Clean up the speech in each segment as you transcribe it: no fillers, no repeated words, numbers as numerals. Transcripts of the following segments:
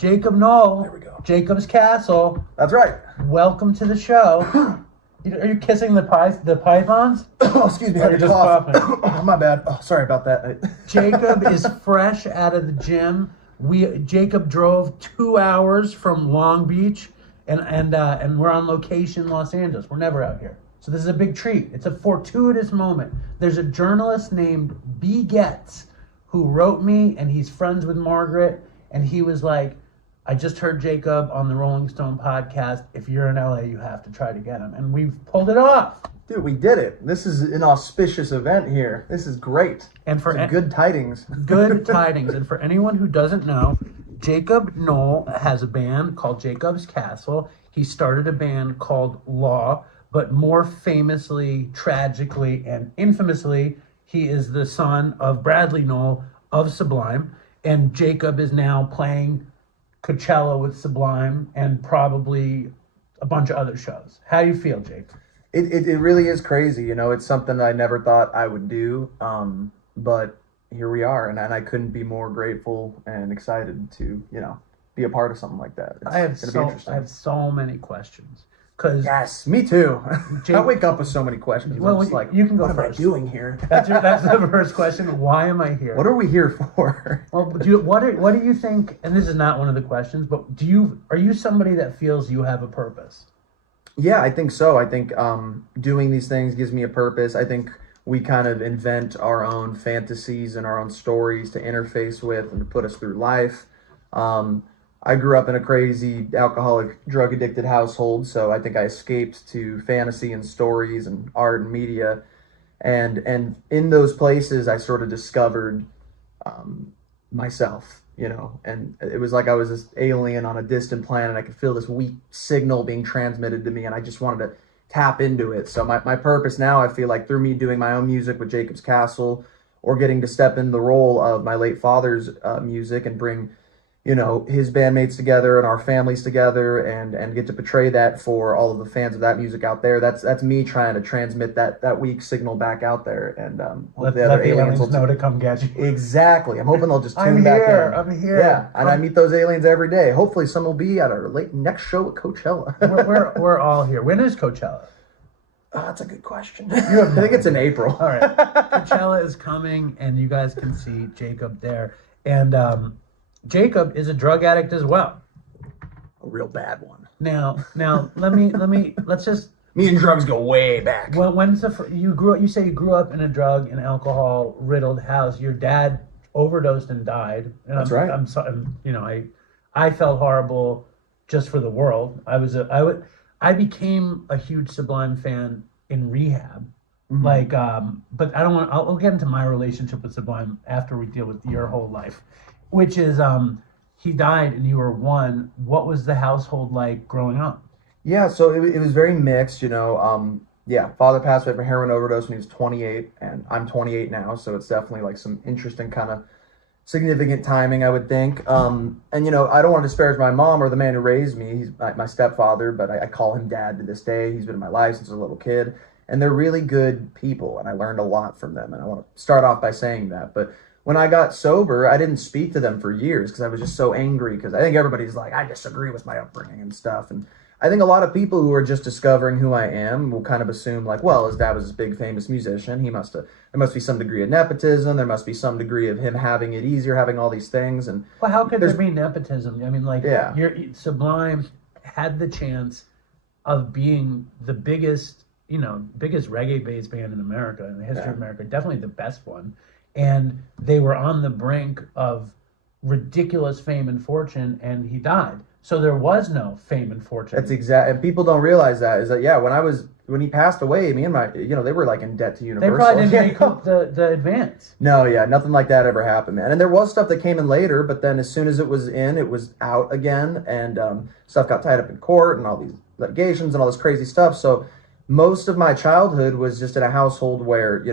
Jakob Nowell. There we go. Jacob's Castle. That's right. Welcome to the show. Are you kissing the pythons? Oh, excuse me. I Or had you're to just cough. coughing? Oh, my bad. Oh, sorry about that. Jakob is fresh out of the gym. Jakob drove 2 hours from Long Beach, and we're on location in Los Angeles. We're never out here, so this is a big treat. It's a fortuitous moment. There's a journalist named B. Getz who wrote me, and he's friends with Margaret, and he was like, I just heard Jakob on the Rolling Stone podcast. If you're in LA, you have to try to get him. And we've pulled it off. Dude, we did it. This is an auspicious event here. This is great. And for good tidings. Good tidings. And for anyone who doesn't know, Jakob Nowell has a band called Jacob's Castle. He started a band called Law, but more famously, tragically, and infamously, he is the son of Bradley Nowell of Sublime. And Jakob is now playing Coachella with Sublime and probably a bunch of other shows. How do you feel, Jake? It really is crazy. You know, it's something I never thought I would do. But here we are, and I couldn't be more grateful and excited to, be a part of something like that. It's I interesting. have so many questions. Cause Yes, me too. Jake- I wake up with so many questions. Well, I'm just like, you can go what first. am I doing here? That's the first question. Why am I here? What are we here for? Well, what do you think? And this is not one of the questions, but are you somebody that feels you have a purpose? Yeah, I think so. I think doing these things gives me a purpose. I think we kind of invent our own fantasies and our own stories to interface with and to put us through life. I grew up in a crazy alcoholic, drug-addicted household, so I think I escaped to fantasy and stories and art and media. And in those places, I sort of discovered myself, and it was like I was this alien on a distant planet. I could feel this weak signal being transmitted to me, and I just wanted to tap into it. So my purpose now, I feel like through me doing my own music with Jacob's Castle, or getting to step in the role of my late father's music and bring his bandmates together and our families together and get to portray that for all of the fans of that music out there. That's me trying to transmit that weak signal back out there, and Let the other aliens know to come get you. Exactly. I'm hoping they'll just tune I'm back here. in. I'm here. Yeah, and I meet those aliens every day. Hopefully some will be at our next show at Coachella. We're all here. When is Coachella? That's a good question. I think it's in April. All right. Coachella is coming, and you guys can see Jakob there. And Jakob is a drug addict as well. A real bad one. Now, let's just. Me and drugs go way back. Well, you say you grew up in a drug and alcohol riddled house. Your dad overdosed and died. And That's right. I'm sorry. I felt horrible just for the world. I became a huge Sublime fan in rehab. Mm-hmm. But I don't want. I'll get into my relationship with Sublime after we deal with your whole life, which is he died and you were 1. What was the household like growing up? Yeah, so it was very mixed, father passed away from heroin overdose when he was 28, and I'm 28 now, so it's definitely like some interesting kind of significant timing, I would think. And I don't want to disparage my mom or the man who raised me. He's my stepfather, but I call him dad to this day. He's been in my life since I was a little kid, and they're really good people, and I learned a lot from them, and I want to start off by saying that. But when I got sober, I didn't speak to them for years because I was just so angry, because I think everybody's like, I disagree with my upbringing and stuff. And I think a lot of people who are just discovering who I am will kind of assume like, well, his dad was this big famous musician. There must be some degree of nepotism. There must be some degree of him having it easier, having all these things. And well, how could there be nepotism? I mean, your Sublime had the chance of being the biggest reggae-based band in America, in the history of America, definitely the best one. And they were on the brink of ridiculous fame and fortune, and he died. So there was no fame and fortune. That's exact, and people don't realize that. Is that when he passed away, me and my they were like in debt to Universal. They probably didn't recoup the advance. No, nothing like that ever happened, man. And there was stuff that came in later, but then as soon as it was in, it was out again, and stuff got tied up in court and all these litigations and all this crazy stuff. So most of my childhood was just in a household where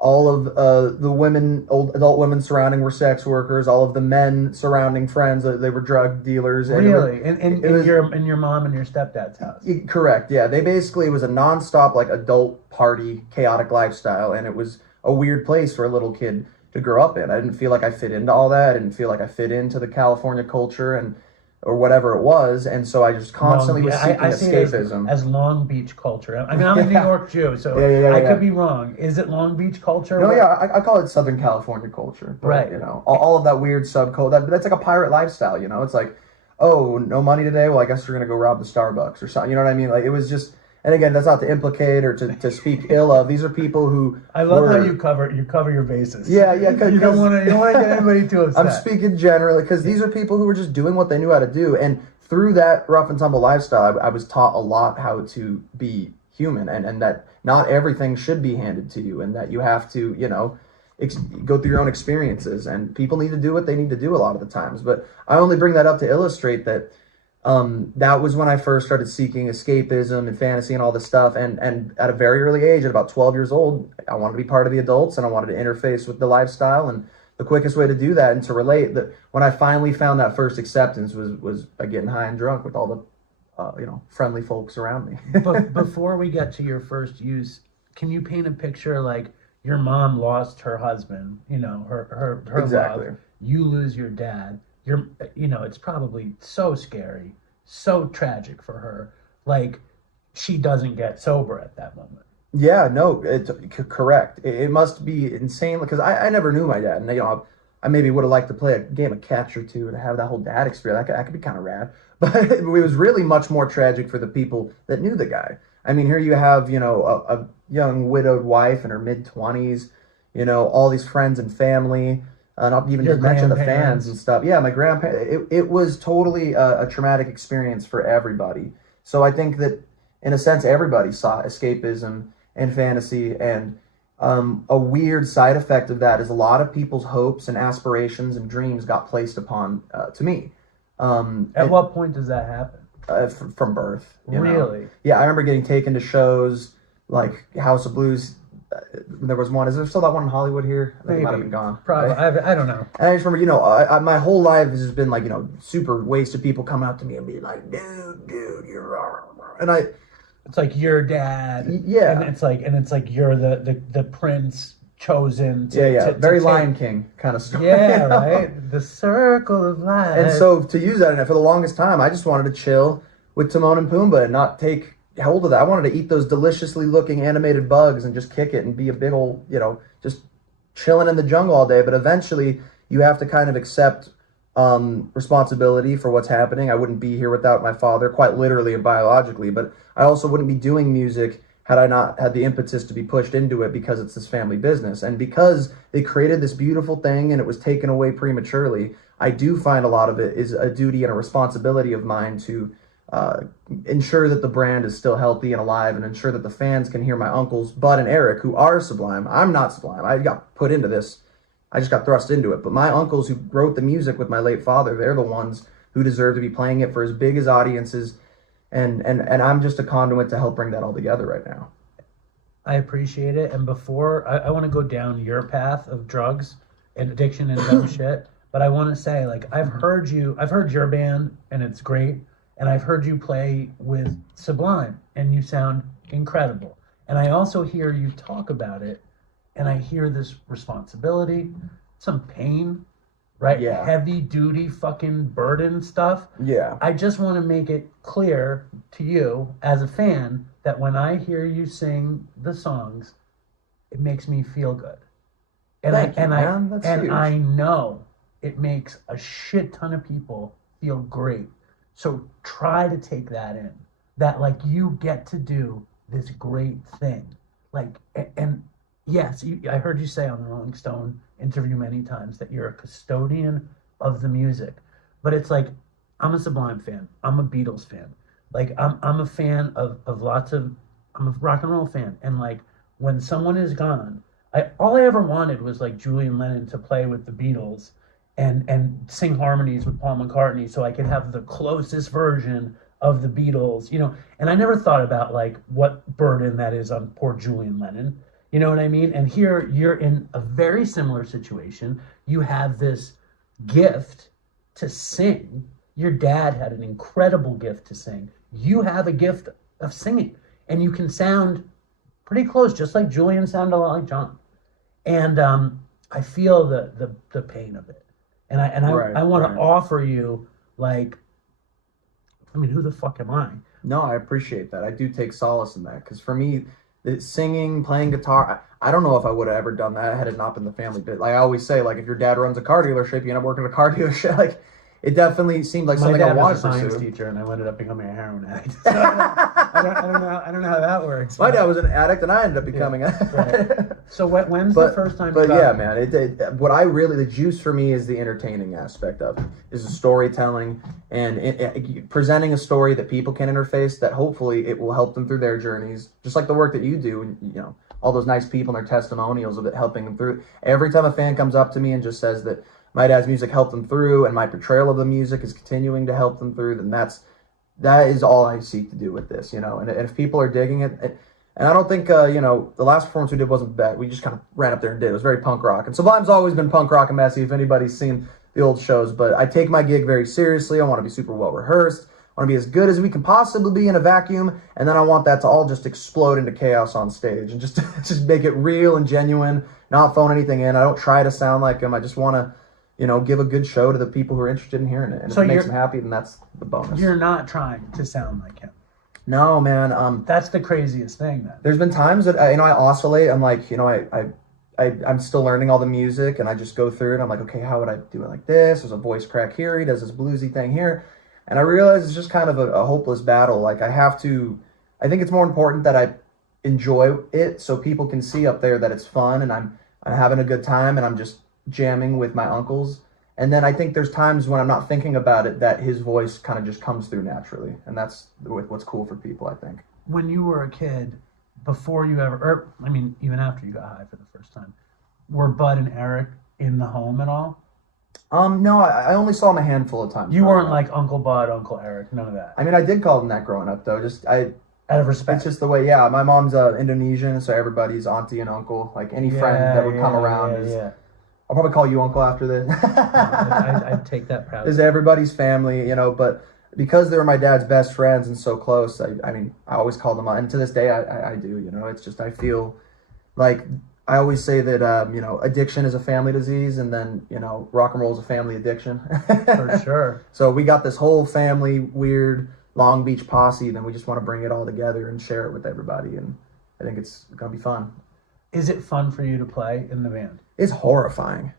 all of the adult women surrounding were sex workers. All of the men surrounding friends, they were drug dealers. Really? In your mom and your stepdad's house? Correct, yeah. It was a nonstop, like, adult party, chaotic lifestyle, and it was a weird place for a little kid to grow up in. I didn't feel like I fit into all that. I didn't feel like I fit into the California culture, and or whatever it was, and so I just constantly was seeking I see it escapism. as Long Beach culture. I mean, I'm a New Yeah. York Jew, so Yeah. I could be wrong. Is it Long Beach culture? No, yeah, I call it Southern California culture, but Right. you know, all of that weird subculture. That's like a pirate lifestyle, you know. It's like, oh, no money today. Well, I guess we're gonna go rob the Starbucks or something. You know what I mean? Like it was just. And again, that's not to implicate or to speak ill of. These are people who I love how you cover your bases. Yeah. You don't want to get anybody too upset. I'm speaking generally because these are people who were just doing what they knew how to do, and through that rough and tumble lifestyle, I was taught a lot how to be human, and that not everything should be handed to you, and that you have to, you know, go through your own experiences, and people need to do what they need to do a lot of the times. But I only bring that up to illustrate that. That was when I first started seeking escapism and fantasy and all this stuff. And at a very early age, at about 12 years old, I wanted to be part of the adults and I wanted to interface with the lifestyle. And the quickest way to do that and to relate, that when I finally found that first acceptance was by getting high and drunk with all the, friendly folks around me. But before we get to your first use, can you paint a picture like your mom lost her husband, you know, her Exactly. love, you lose your dad. It's probably so scary, so tragic for her. Like, she doesn't get sober at that moment. Yeah, no, it's correct. It must be insane because I never knew my dad, and you know, I maybe would have liked to play a game of catch or two to have that whole dad experience. That could be kind of rad, but it was really much more tragic for the people that knew the guy. I mean, here you have, you know, a young widowed wife in her mid-20s, you know, all these friends and family. Not even just mention the fans and stuff. Yeah, my grandparents. It was totally a traumatic experience for everybody. So I think that, in a sense, everybody saw escapism and fantasy. And a weird side effect of that is a lot of people's hopes and aspirations and dreams got placed upon to me. At what point does that happen? From birth. Really? Know? Yeah, I remember getting taken to shows like House of Blues. There was one. Is there still that one in Hollywood here? I think Maybe. it might have been gone. Probably. Right? I don't know. And I just remember, you know, my whole life has just been like, you know, super wasted people coming up to me and being like, dude, you're, and it's like your dad. Yeah. And it's like you're the prince chosen. Very Lion King kind of story. Yeah, right. The circle of life. And so to use that, and for the longest time, I just wanted to chill with Timon and Pumbaa and not take hold of that. I wanted to eat those deliciously looking animated bugs and just kick it and be a big old, you know, just chilling in the jungle all day. But eventually you have to kind of accept responsibility for what's happening. I wouldn't be here without my father, quite literally and biologically, but I also wouldn't be doing music had I not had the impetus to be pushed into it, because it's this family business. And because they created this beautiful thing and it was taken away prematurely, I do find a lot of it is a duty and a responsibility of mine to ensure that the brand is still healthy and alive, and ensure that the fans can hear my uncles Bud and Eric, who are Sublime. I'm not Sublime. I got put into this. I just got thrust into it. But my uncles who wrote the music with my late father, they're the ones who deserve to be playing it for as big as audiences. And I'm just a conduit to help bring that all together right now. I appreciate it. And before I want to go down your path of drugs and addiction and dumb shit, but I want to say, like, I've heard your band and it's great. And I've heard you play with Sublime, and you sound incredible. And I also hear you talk about it, and I hear this responsibility, some pain, right? Yeah. Heavy duty fucking burden stuff. Yeah. I just want to make it clear to you as a fan that when I hear you sing the songs, it makes me feel good. And Thank you, man. That's huge. I know it makes a shit ton of people feel great. So try to take that in, that like you get to do this great thing. Like, and yes, I heard you say on the Rolling Stone interview many times that you're a custodian of the music, but it's like, I'm a Sublime fan. I'm a Beatles fan. Like I'm a fan of I'm a rock and roll fan. And like when someone is gone, all I ever wanted was like Julian Lennon to play with the Beatles and sing harmonies with Paul McCartney so I could have the closest version of the Beatles, you know. And I never thought about like what burden that is on poor Julian Lennon. You know what I mean? And here you're in a very similar situation. You have this gift to sing. Your dad had an incredible gift to sing. You have a gift of singing, and you can sound pretty close, just like Julian sounded a lot like John. And I feel the pain of it. And I want to offer you like I mean, who the fuck am I? No, I appreciate that. I do take solace in that because for me, singing, playing guitar, I don't know if I would have ever done that had it not been the family bit. Like I always say, like if your dad runs a car dealership, you end up working at a car dealership. Like it definitely seemed like My something I dad wanted was a to science pursue. teacher, and I ended up becoming a heroin addict. So I don't know how that works. My dad was an addict, and I ended up becoming Right. So when's the first time? But you yeah, got man, what I really, the juice for me is the entertaining aspect of it, is the storytelling and presenting a story that people can interface, that hopefully it will help them through their journeys, just like the work that you do, and you know, all those nice people and their testimonials of it helping them through. Every time a fan comes up to me and just says that my dad's music helped them through and my portrayal of the music is continuing to help them through, then that is all I seek to do with this, you know. And if people are digging it, and I don't think, you know, the last performance we did wasn't bad. We just kind of ran up there and did. It was very punk rock. And Sublime's always been punk rock and messy, if anybody's seen the old shows. But I take my gig very seriously. I want to be super well rehearsed. I want to be as good as we can possibly be in a vacuum. And then I want that to all just explode into chaos on stage and just make it real and genuine, not phone anything in. I don't try to sound like them. I just want to, you know, give a good show to the people who are interested in hearing it. And So if it makes them happy, then that's the bonus. You're not trying to sound like him. No, man. That's the craziest thing, then. There's been times that I oscillate. I'm like, you know, I'm still learning all the music, and I just go through it. I'm like, okay, how would I do it like this? There's a voice crack here. He does this bluesy thing here, and I realize it's just kind of a hopeless battle. Like I think it's more important that I enjoy it, so people can see up there that it's fun, and I'm having a good time, and I'm just jamming with my uncles. And then I think there's times when I'm not thinking about it that his voice kind of just comes through naturally. And that's what's cool for people, I think. When you were a kid, before you ever, or I mean, even after you got high for the first time, were Bud and Eric in the home at all? No, I only saw him a handful of times. You weren't like Uncle Bud, Uncle Eric, none of that. I mean, I did call them that growing up, though. Out of respect. It's just the way, yeah. My mom's Indonesian, so everybody's auntie and uncle. Like any friend that would come around is... I'll probably call you uncle after this. I'd take that proudly. Is everybody's family, you know, but because they were my dad's best friends and so close, I mean, I always called them, and to this day I do, you know. It's just, I feel like, I always say that, you know, addiction is a family disease, and then, you know, rock and roll is a family addiction. For sure. So we got this whole family, weird Long Beach posse, then we just want to bring it all together and share it with everybody, and I think it's going to be fun. Is it fun for you to play in the band? It's horrifying.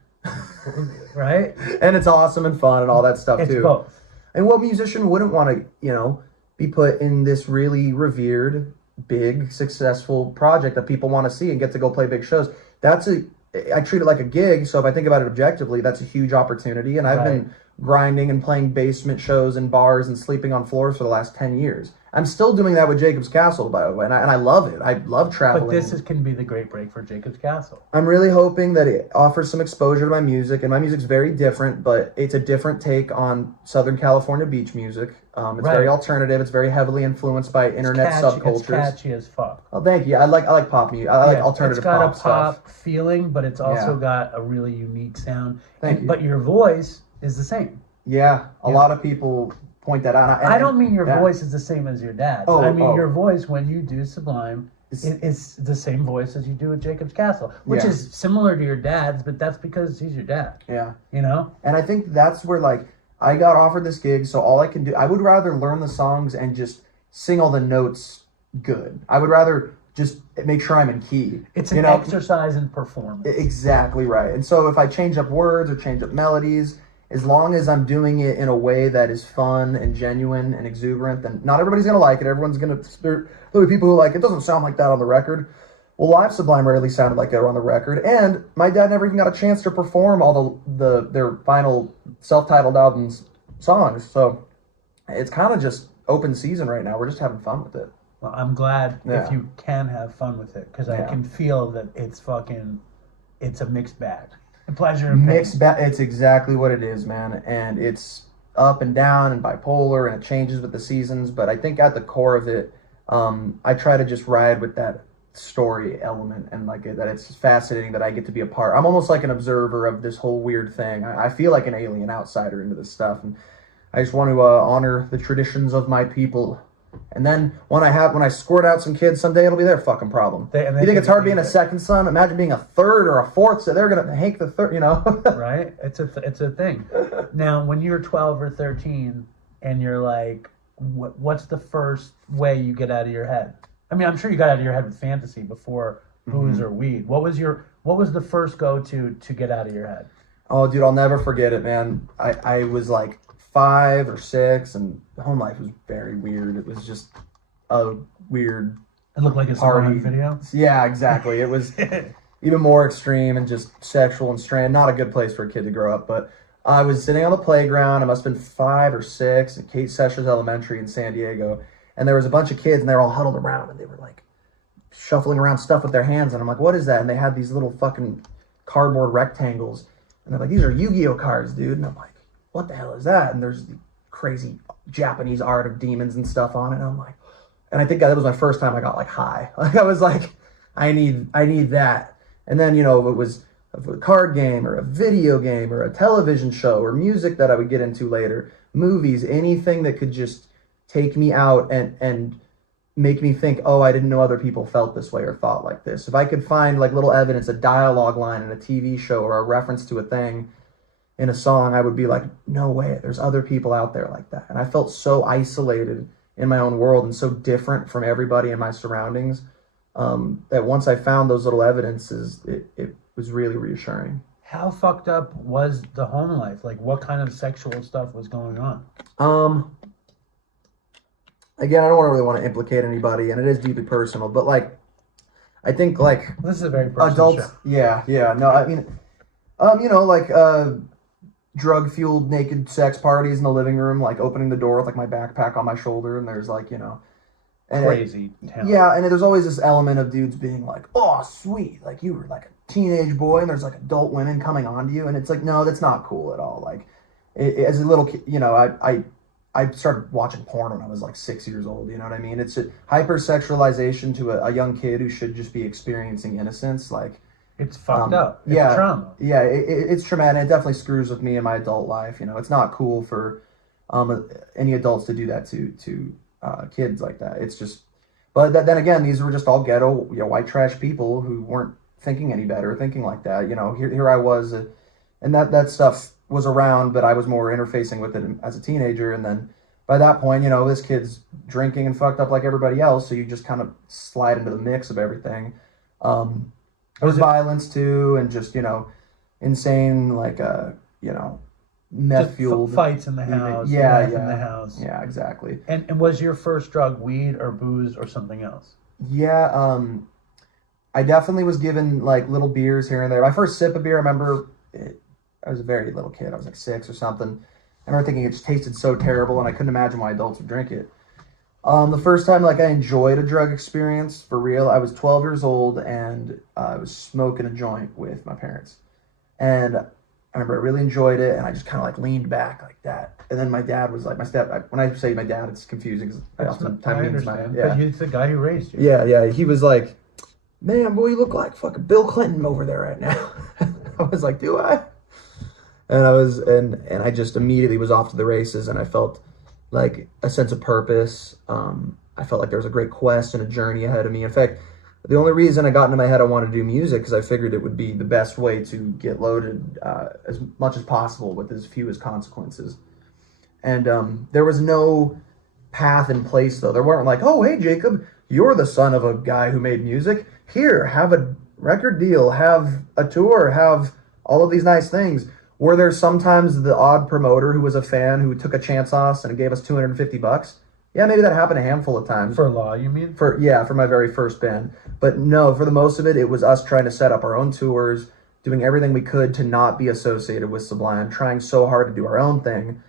Right? And it's awesome and fun and all that stuff, It's too. both. And what musician wouldn't want to, you know, be put in this really revered, big, successful project that people want to see and get to go play big shows? I treat it like a gig, so if I think about it objectively, that's a huge opportunity. And I've been grinding and playing basement shows in bars and sleeping on floors for the last 10 years. I'm still doing that with Jacob's Castle, by the way, and I love it. I love traveling. But this can be the great break for Jacob's Castle. I'm really hoping that it offers some exposure to my music, and my music's very different, but it's a different take on Southern California beach music. It's very alternative. It's very heavily influenced by internet subcultures. It's catchy as fuck. Oh, thank you. I like pop music. I like alternative pop stuff. It's got a pop feeling, but it's also got a really unique sound. Thank you. But your voice is the same. Yeah, a lot of people point that out. I don't mean your voice is the same as your dad's. I mean your voice when you do Sublime is the same voice as you do with Jacob's Castle, which is similar to your dad's, but that's because he's your dad. Yeah. You know? And I think that's where, like, I got offered this gig, so all I can do, I would rather learn the songs and just sing all the notes good. I would rather just make sure I'm in key. It's an exercise in performance. Exactly right. And so if I change up words or change up melodies, as long as I'm doing it in a way that is fun and genuine and exuberant, then not everybody's going to like it. Everyone's going to... There'll be people who like, it doesn't sound like that on the record. Well, live Sublime rarely sounded like they were on the record. And my dad never even got a chance to perform all their final self-titled album's songs. So it's kind of just open season right now. We're just having fun with it. Well, I'm glad if you can have fun with it, because I can feel that it's a mixed bag. Pleasure and pain. Mixed bag. It's exactly what it is, man. And it's up and down and bipolar, and it changes with the seasons. But I think at the core of it, I try to just ride with that story element, and like that it's fascinating that I get to be a part. I'm almost like an observer of this whole weird thing. I feel like an alien outsider into this stuff, and I just want to honor the traditions of my people. And then when I squirt out some kids someday, it'll be their fucking problem. You think it's hard being a second son? Imagine being a third or a fourth. So they're gonna hate the third, you know? Right? It's a thing. Now, when you're 12 or 13, and you're like, what's the first way you get out of your head? I mean, I'm sure you got out of your head with fantasy before booze or weed. What was the first to get out of your head? Oh, dude, I'll never forget it, man. I was like 5 or 6, and home life was very weird. It was just a weird It looked like a party Sublime video. Yeah, exactly. It was even more extreme and just sexual and strange. Not a good place for a kid to grow up. But I was sitting on the playground. I must have been 5 or 6 at Kate Sessions Elementary in San Diego, and there was a bunch of kids, and they were all huddled around, and they were like shuffling around stuff with their hands, and I'm like, what is that? And they had these little fucking cardboard rectangles, and they're like, these are Yu-Gi-Oh cards, dude. And I'm like, what the hell is that? And there's the crazy Japanese art of demons and stuff on it. And I'm like, and I think that was my first time I got like high. Like I was like, I need that. And then, if it was a card game or a video game or a television show or music that I would get into later, movies, anything that could just take me out and make me think, oh, I didn't know other people felt this way or thought like this. If I could find like little evidence, a dialogue line in a TV show or a reference to a thing in a song, I would be like, no way, there's other people out there like that. And I felt so isolated in my own world and so different from everybody in my surroundings, that once I found those little evidences, it was really reassuring. How fucked up was the home life? Like, what kind of sexual stuff was going on? Again, I don't really want to implicate anybody, and it is deeply personal, but like, I think like this is a very personal adults. show. Yeah. No, I mean, like drug-fueled naked sex parties in the living room, like opening the door with like my backpack on my shoulder, and there's like, and crazy town. Yeah, and there's always this element of dudes being like, oh, sweet, like you were like a teenage boy, and there's like adult women coming on to you, and it's like, no, that's not cool at all. Like, as a little kid, I started watching porn when I was like 6 years old. You know what I mean? It's a hypersexualization to a young kid who should just be experiencing innocence. Like, it's fucked up. It's yeah, trauma. Yeah, it's traumatic. It definitely screws with me in my adult life. It's not cool for any adults to do that to kids like that. It's just, but then again, these were just all ghetto, white trash people who weren't thinking any better, thinking like that. Here I was, and that stuff was around, but I was more interfacing with it as a teenager. And then by that point, this kid's drinking and fucked up like everybody else. So you just kind of slide into the mix of everything. There's violence too, and just, insane, like, meth fueled fights in the house. Yeah. In the house. Yeah, exactly. And was your first drug weed or booze or something else? Yeah. I definitely was given like little beers here and there. My first sip of beer, I remember I was a very little kid. I was like 6 or something. I remember thinking it just tasted so terrible, and I couldn't imagine why adults would drink it. The first time like I enjoyed a drug experience for real, I was 12 years old, and I was smoking a joint with my parents. And I remember I really enjoyed it, and I just kind of like leaned back like that. And then my dad was like, when I say my dad, it's confusing because I oftentimes means my, But he's the guy who raised you. Yeah. He was like, man, boy, you look like fucking Bill Clinton over there right now. I was like, do I? And I just immediately was off to the races, and I felt like a sense of purpose. I felt like there was a great quest and a journey ahead of me. In fact, the only reason I got into my head I wanted to do music because I figured it would be the best way to get loaded as much as possible with as few as consequences. And there was no path in place, though. There weren't like, oh, hey, Jacob, you're the son of a guy who made music. Here, have a record deal, have a tour, have all of these nice things. Were there sometimes the odd promoter who was a fan who took a chance on us and gave us $250? Yeah, maybe that happened a handful of times. For law, you mean? For my very first band. But no, for the most of it, it was us trying to set up our own tours, doing everything we could to not be associated with Sublime, trying so hard to do our own thing.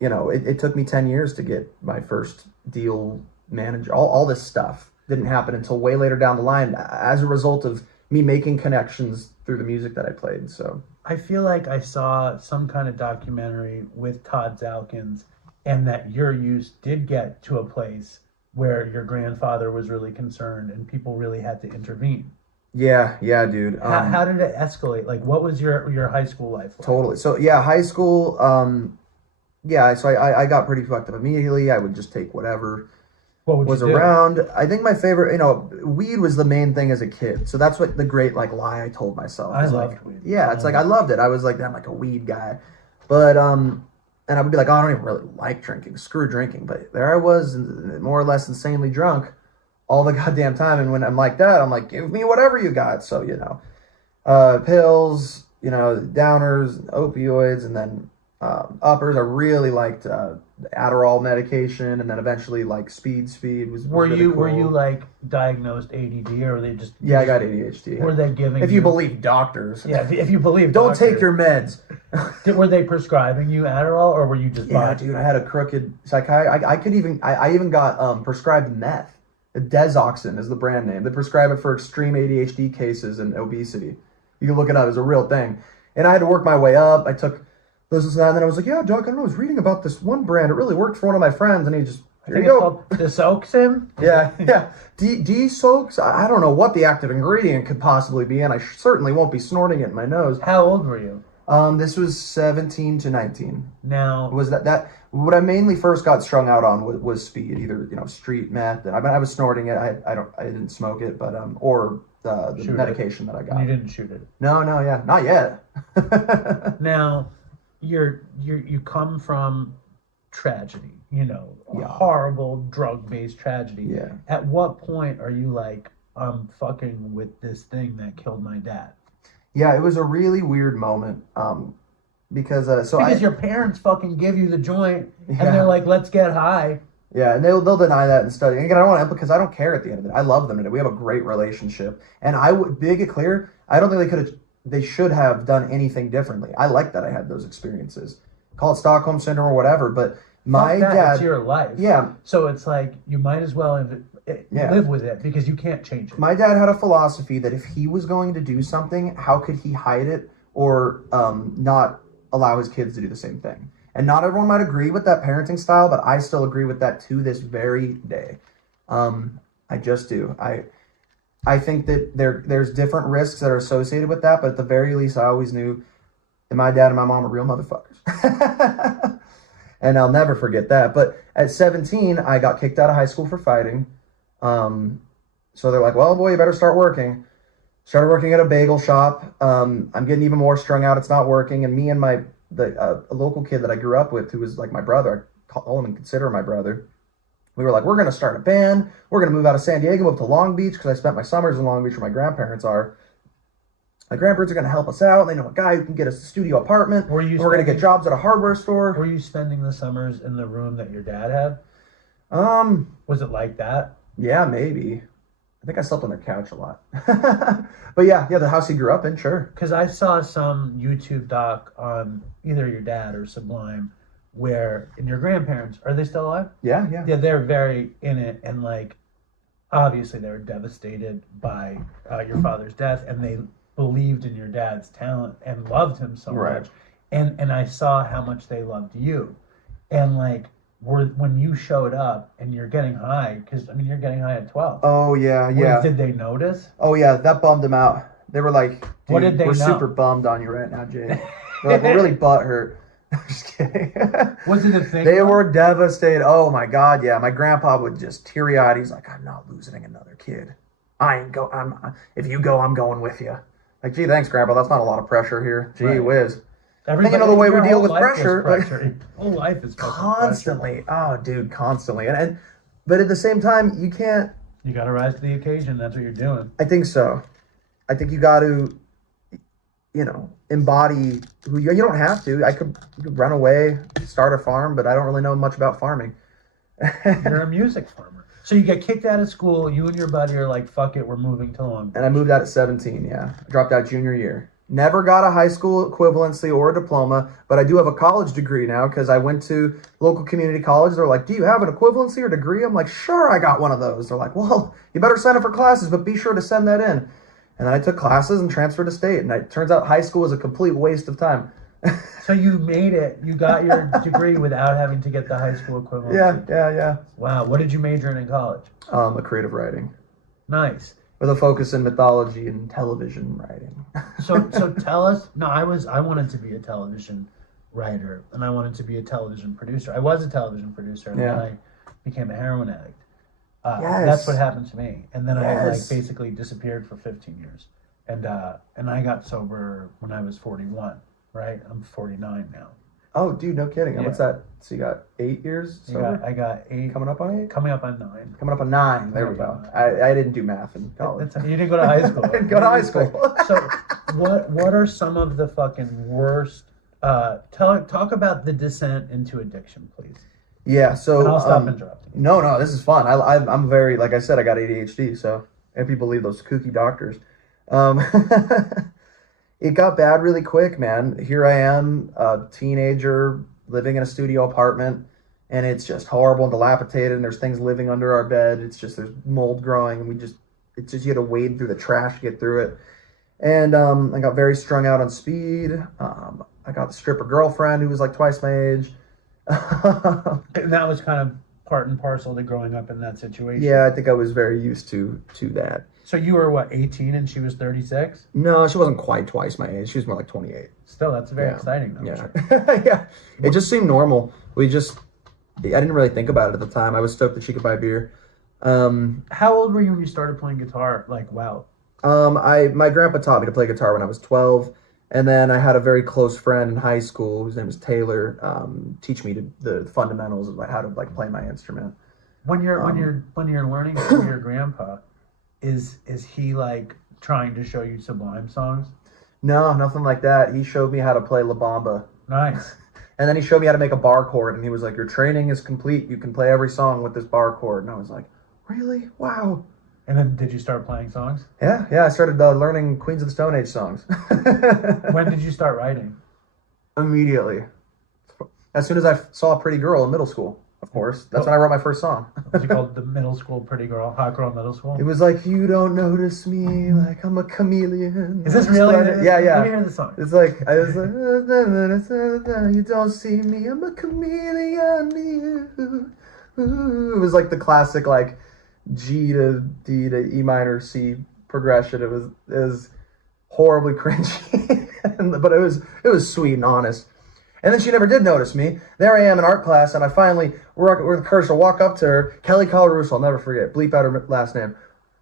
It took me 10 years to get my first deal manager. All this stuff didn't happen until way later down the line as a result of me making connections through the music that I played. So I feel like I saw some kind of documentary with Todd Zalkins, and that your use did get to a place where your grandfather was really concerned and people really had to intervene. Yeah, dude. How did it escalate? Like, what was your high school life like? Totally. So yeah, high school. So I got pretty fucked up immediately. I would just take whatever was around. I think my favorite, weed was the main thing as a kid. So that's what the great like lie I told myself. I loved weed. Yeah, it's like I loved it. I was like, I'm like a weed guy. But and I would be like, oh, I don't even really like drinking. Screw drinking. But there I was, more or less insanely drunk all the goddamn time. And when I'm like that, I'm like, give me whatever you got. So, pills, downers, opioids, and then uppers. I really liked Adderall medication, and then eventually like speed was Were really you cool. were you like diagnosed ADD, or were they just Yeah, I got ADHD. Were they giving if you believe doctors? Yeah, if you believe don't doctors, take your meds. Were they prescribing you Adderall, or were you just Yeah, dude, I had a crooked psychiatrist. I even got prescribed meth. Desoxyn is the brand name. They prescribe it for extreme ADHD cases and obesity. You can look it up. It's a real thing. And I had to work my way up. I took this and that, and then I was like, yeah, Doc, I don't know. I was reading about this one brand. It really worked for one of my friends, and he just, here you go. Desoxyn? Yeah. D-soaks? I don't know what the active ingredient could possibly be, and I certainly won't be snorting it in my nose. How old were you? This was 17 to 19. Now, was that what I mainly first got strung out on was speed, either street meth. I was snorting it. I didn't smoke it, but or the medication that I got. You didn't shoot it. No, yeah, not yet. Now, you come from tragedy, Yeah. horrible drug-based tragedy. Yeah. At what point are you like, I'm fucking with this thing that killed my dad? Yeah, it was a really weird moment. Because your parents fucking give you the joint, and Yeah. they're like, let's get high. Yeah, and they'll deny that and study. And again, I don't want to, because I don't care at the end of it. I love them, and we have a great relationship. And I would make it clear, I don't think they should have done anything differently. I like that I had those experiences. Call it Stockholm syndrome or whatever, but my dad, it's your life. Yeah. So it's like you might as well live with it, because you can't change it. My dad had a philosophy that if he was going to do something, how could he hide it or not allow his kids to do the same thing? And not everyone might agree with that parenting style, but I still agree with that to this very day. I just do. I think that there's different risks that are associated with that, but at the very least, I always knew that my dad and my mom are real motherfuckers. And I'll never forget that. But at 17, I got kicked out of high school for fighting. So they're like, well, boy, you better start working. Started working at a bagel shop. I'm getting even more strung out. It's not working. And me and a local kid that I grew up with, who was like my brother, I call him and consider him my brother. We were like, we're going to start a band. We're going to move out of San Diego, move to Long Beach, because I spent my summers in Long Beach where my grandparents are. My grandparents are going to help us out. They know a guy who can get us a studio apartment. We're going to get jobs at a hardware store. Were you spending the summers in the room that your dad had? Was it like that? Yeah, maybe. I think I slept on their couch a lot. But yeah, the house he grew up in, sure. Because I saw some YouTube doc on either your dad or Sublime, and your grandparents, are they still alive? Yeah. Yeah, they're very in it, and like, obviously they were devastated by your father's death, and they believed in your dad's talent and loved him so much. And I saw how much they loved you. And like, when you showed up and you're getting high, because I mean you're getting high at 12. Oh yeah. Did they notice? Oh yeah, that bummed them out. They were like, what did they we're know? Super bummed on you right now, Jay. They're like, we're really butthurt. I'm just kidding. Was it a thing? They were devastated. Oh my God, yeah. My grandpa would just teary-eyed. He's like, I'm not losing another kid. If you go, I'm going with you. Like, gee, thanks, Grandpa. That's not a lot of pressure here. Gee whiz. Everybody, the way we deal with pressure. Your whole life is constantly. Oh, dude, constantly. But at the same time, you can't. You got to rise to the occasion. That's what you're doing. I think so. I think you got to, embody who you don't have to. You could run away, start a farm, but I don't really know much about farming. You're a music farmer. So you get kicked out of school. You and your buddy are like, fuck it, we're moving to Long Beach. And I moved out at 17, yeah. I dropped out junior year. Never got a high school equivalency or a diploma, but I do have a college degree now because I went to local community college. They're like, do you have an equivalency or degree? I'm like, sure, I got one of those. They're like, well, you better sign up for classes, but be sure to send that in. And then I took classes and transferred to state. And it turns out high school was a complete waste of time. So you made it. You got your degree without having to get the high school equivalency. Yeah. Wow. What did you major in college? A creative writing. Nice. With a focus in mythology and television writing. So tell us. No, I wanted to be a television writer, and I wanted to be a television producer. I was a television producer, and then I became a heroin addict. That's what happened to me. And then I like basically disappeared for 15 years. And I got sober when I was 41, right? I'm 49 now. Oh, dude, no kidding. Yeah. What's that? So you got 8 years sober? I got 8. Coming up on 8? Coming up on 9. Coming up on 9. There we go. I didn't do math in college. You didn't go to high school. I didn't go to high school. So, what are some of the fucking worst? Talk about the descent into addiction, please. Yeah, so And I'll stop interrupting. No, this is fun. I'm very, like I said, I got ADHD, so if you believe those kooky doctors. It got bad really quick, man. Here I am, a teenager living in a studio apartment, and it's just horrible and dilapidated, and there's things living under our bed. It's just, there's mold growing, and you had to wade through the trash to get through it. And I got very strung out on speed. I got the stripper girlfriend who was like twice my age. And that was kind of part and parcel to growing up in that situation. Yeah, I think I was very used to that. So you were what, 18 and she was 36? No, she wasn't quite twice my age. She was more like 28. Still, that's very exciting though. Yeah. Sure. Yeah. It just seemed normal. I didn't really think about it at the time. I was stoked that she could buy beer. How old were you when you started playing guitar? Like, wow. My grandpa taught me to play guitar when I was 12. And then I had a very close friend in high school whose name was Taylor, teach me the fundamentals of how to like play my instrument. When you're learning from your grandpa, is he like trying to show you Sublime songs? No, nothing like that. He showed me how to play La Bamba. Nice. And then he showed me how to make a bar chord, and he was like, your training is complete. You can play every song with this bar chord. And I was like, really? Wow. And then did you start playing songs? Yeah. I started learning Queens of the Stone Age songs. When did you start writing? Immediately. As soon as I saw a pretty girl in middle school, of course. That's when I wrote my first song. Was it called the middle school pretty girl, hot girl middle school? It was like, you don't notice me, like I'm a chameleon. Is this really? Yeah. Let me hear the song. It's like, I was like, you don't see me, I'm a chameleon. It was like the classic, like, G to D to E minor C progression. It was horribly cringy, but it was sweet and honest. And then she never did notice me. There I am in art class, and I finally, we're the cursor, walk up to her, Kelly Colarusso, I'll never forget, bleep out her last name.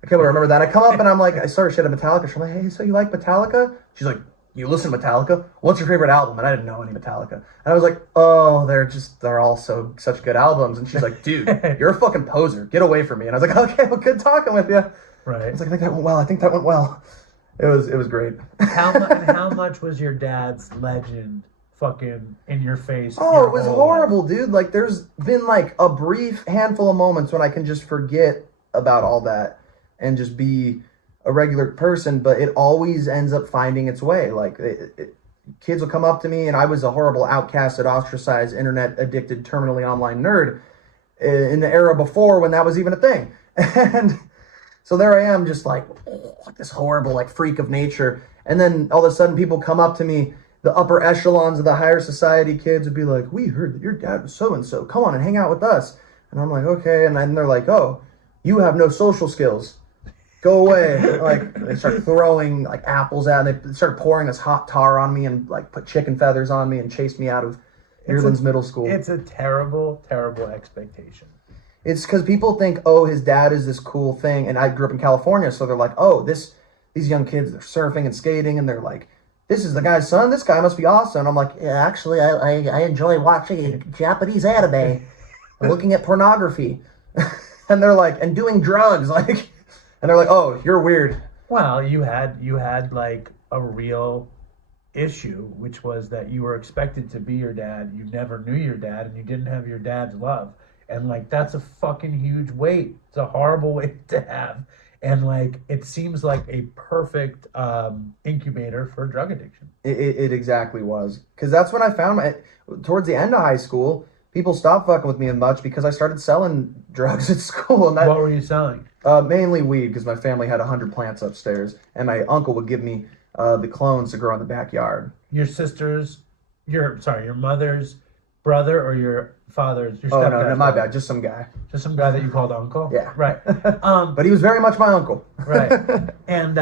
I can't remember that. I come up and I'm like, I started shit at Metallica. She's like, hey, so you like Metallica? She's like, you listen to Metallica? What's your favorite album? And I didn't know any Metallica. And I was like, oh, they're all such good albums. And she's like, dude, you're a fucking poser. Get away from me. And I was like, okay, well, good talking with you. Right. I was like, I think that went well. It was great. How much was your dad's legend fucking in your face? Oh, it was horrible, dude. Like, there's been like a brief handful of moments when I can just forget about all that and just be a regular person, but it always ends up finding its way. Like, kids will come up to me, and I was a horrible outcasted, ostracized, internet-addicted, terminally online nerd in the era before when that was even a thing. And so there I am, just like this horrible, like, freak of nature. And then all of a sudden people come up to me, the upper echelons of the higher society kids would be like, we heard that your dad was so-and-so. Come on and hang out with us. And I'm like, okay. And then they're like, oh, you have no social skills. Go away. Like, they start throwing like apples at me. They started pouring this hot tar on me and like put chicken feathers on me and chased me out of Ireland's middle school. It's a terrible, terrible expectation. It's because people think, oh, his dad is this cool thing. And I grew up in California, so they're like, oh, these young kids, they're surfing and skating, and they're like, this is the guy's son? This guy must be awesome. And I'm like, yeah, actually, I enjoy watching Japanese anime and looking at pornography. And they're like, and doing drugs, like... And they're like, oh, you're weird. Well, you had like a real issue, which was that you were expected to be your dad. You never knew your dad, and you didn't have your dad's love. And like, that's a fucking huge weight. It's a horrible weight to have. And like, it seems like a perfect incubator for drug addiction. It exactly was. Because that's when I found towards the end of high school, people stopped fucking with me as much because I started selling drugs at school. And what were you selling? Mainly weed, because my family had 100 plants upstairs, and my uncle would give me the clones to grow in the backyard. Your your mother's brother or your father's? Your stepdad's no, my bad, just some guy. Just some guy that you called uncle? Yeah. Right. But he was very much my uncle. Right. And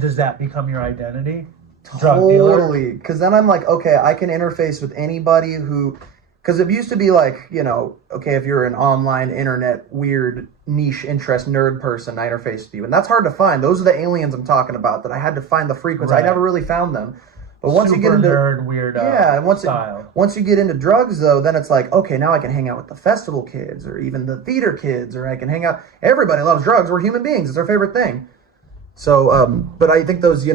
does that become your identity? Totally. Because then I'm like, okay, I can interface with anybody who... Because it used to be like, you know, okay, if you're an online, internet, weird, niche interest nerd person, I interface with you. And that's hard to find. Those are the aliens I'm talking about that I had to find the frequency. Right. I never really found them. But once you get into nerd weirdo style. Once you get into drugs, though, then it's like, okay, now I can hang out with the festival kids or even the theater kids, or I can hang out. Everybody loves drugs. We're human beings. It's our favorite thing. So, but I think those,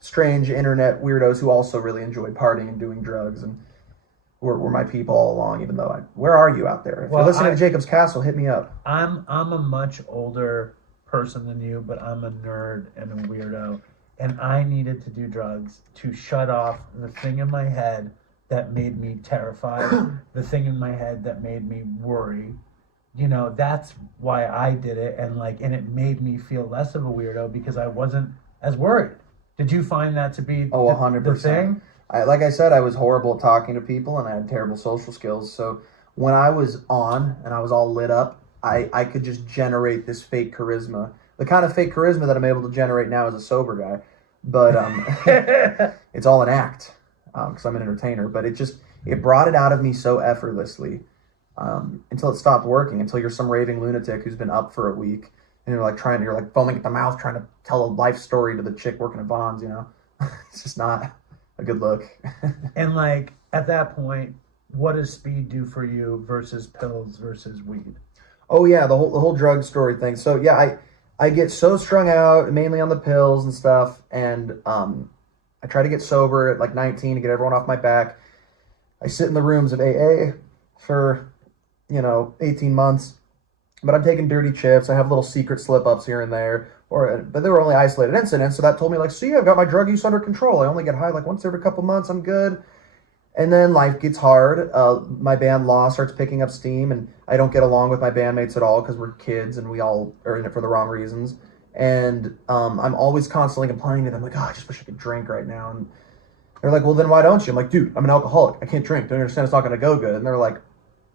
strange internet weirdos who also really enjoy partying and doing drugs and were my people all along. Even though where are you out there? If you're listening to Jacob's Castle, hit me up. I'm a much older person than you, but I'm a nerd and a weirdo. And I needed to do drugs to shut off the thing in my head that made me terrified, the thing in my head that made me worry. That's why I did it. And it made me feel less of a weirdo because I wasn't as worried. Did you find that to be 100%. The thing? Like I said, I was horrible at talking to people and I had terrible social skills. So when I was on and I was all lit up, I could just generate this fake charisma. The kind of fake charisma that I'm able to generate now as a sober guy. But it's all an act because I'm an entertainer. But it brought it out of me so effortlessly until it stopped working, until you're some raving lunatic who's been up for a week and you're like foaming at the mouth trying to tell a life story to the chick working at Vons, It's just not a good look. And at that point, what does speed do for you versus pills versus weed? Oh yeah, the whole drug story thing. So yeah, I get so strung out, mainly on the pills and stuff, and I try to get sober at 19 to get everyone off my back. I sit in the rooms of AA for 18 months, but I'm taking dirty chips. I have little secret slip-ups here and there, but they were only isolated incidents, so that told me see, I've got my drug use under control. I only get high once every couple months. I'm good. And then life gets hard. My band Law starts picking up steam, and I don't get along with my bandmates at all because we're kids and we all are in it for the wrong reasons. And I'm always constantly complaining to them, I just wish I could drink right now. And they're like, well, then why don't you? I'm like, dude, I'm an alcoholic. I can't drink. Don't you understand? It's not going to go good. And they're like,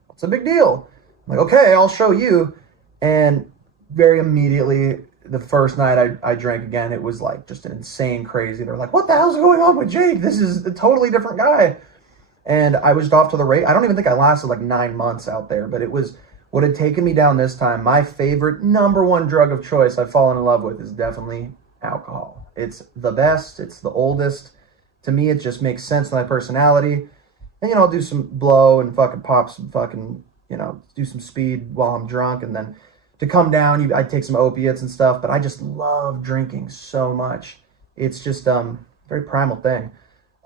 what's the big deal? I'm like, okay, I'll show you. And very immediately, the first night I drank again, it was just an insane crazy. They're like, what the hell's going on with Jake? This is a totally different guy. And I was off to the race. I don't even think I lasted 9 months out there, but it was what had taken me down this time. My favorite number one drug of choice I've fallen in love with is definitely alcohol. It's the best. It's the oldest. To me, it just makes sense to my personality. And, I'll do some blow and fucking pop some fucking, do some speed while I'm drunk. And then to come down, I take some opiates and stuff. But I just love drinking so much. It's just a very primal thing.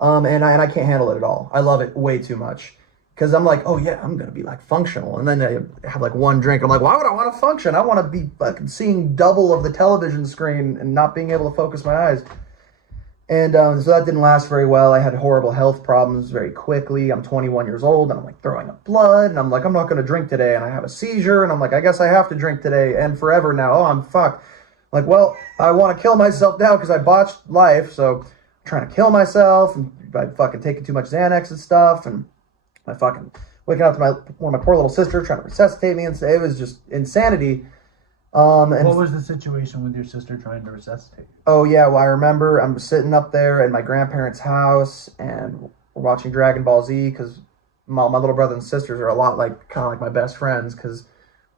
And I can't handle it at all. I love it way too much. Because I'm like, oh yeah, I'm going to be functional. And then I have one drink. I'm like, why would I want to function? I want to be fucking seeing double of the television screen and not being able to focus my eyes. And so that didn't last very well. I had horrible health problems very quickly. I'm 21 years old and I'm throwing up blood. And I'm like, I'm not going to drink today. And I have a seizure. And I'm like, I guess I have to drink today and forever now. Oh, I'm fucked. Well, I want to kill myself now because I botched life. So trying to kill myself and by fucking taking too much Xanax and stuff, and I fucking waking up to my poor little sister trying to resuscitate me, and it was just insanity. And what was the situation with your sister trying to resuscitate? Oh yeah, well I remember I'm sitting up there in my grandparents' house and we're watching Dragon Ball Z because my little brother and sisters are a lot kind of like my best friends because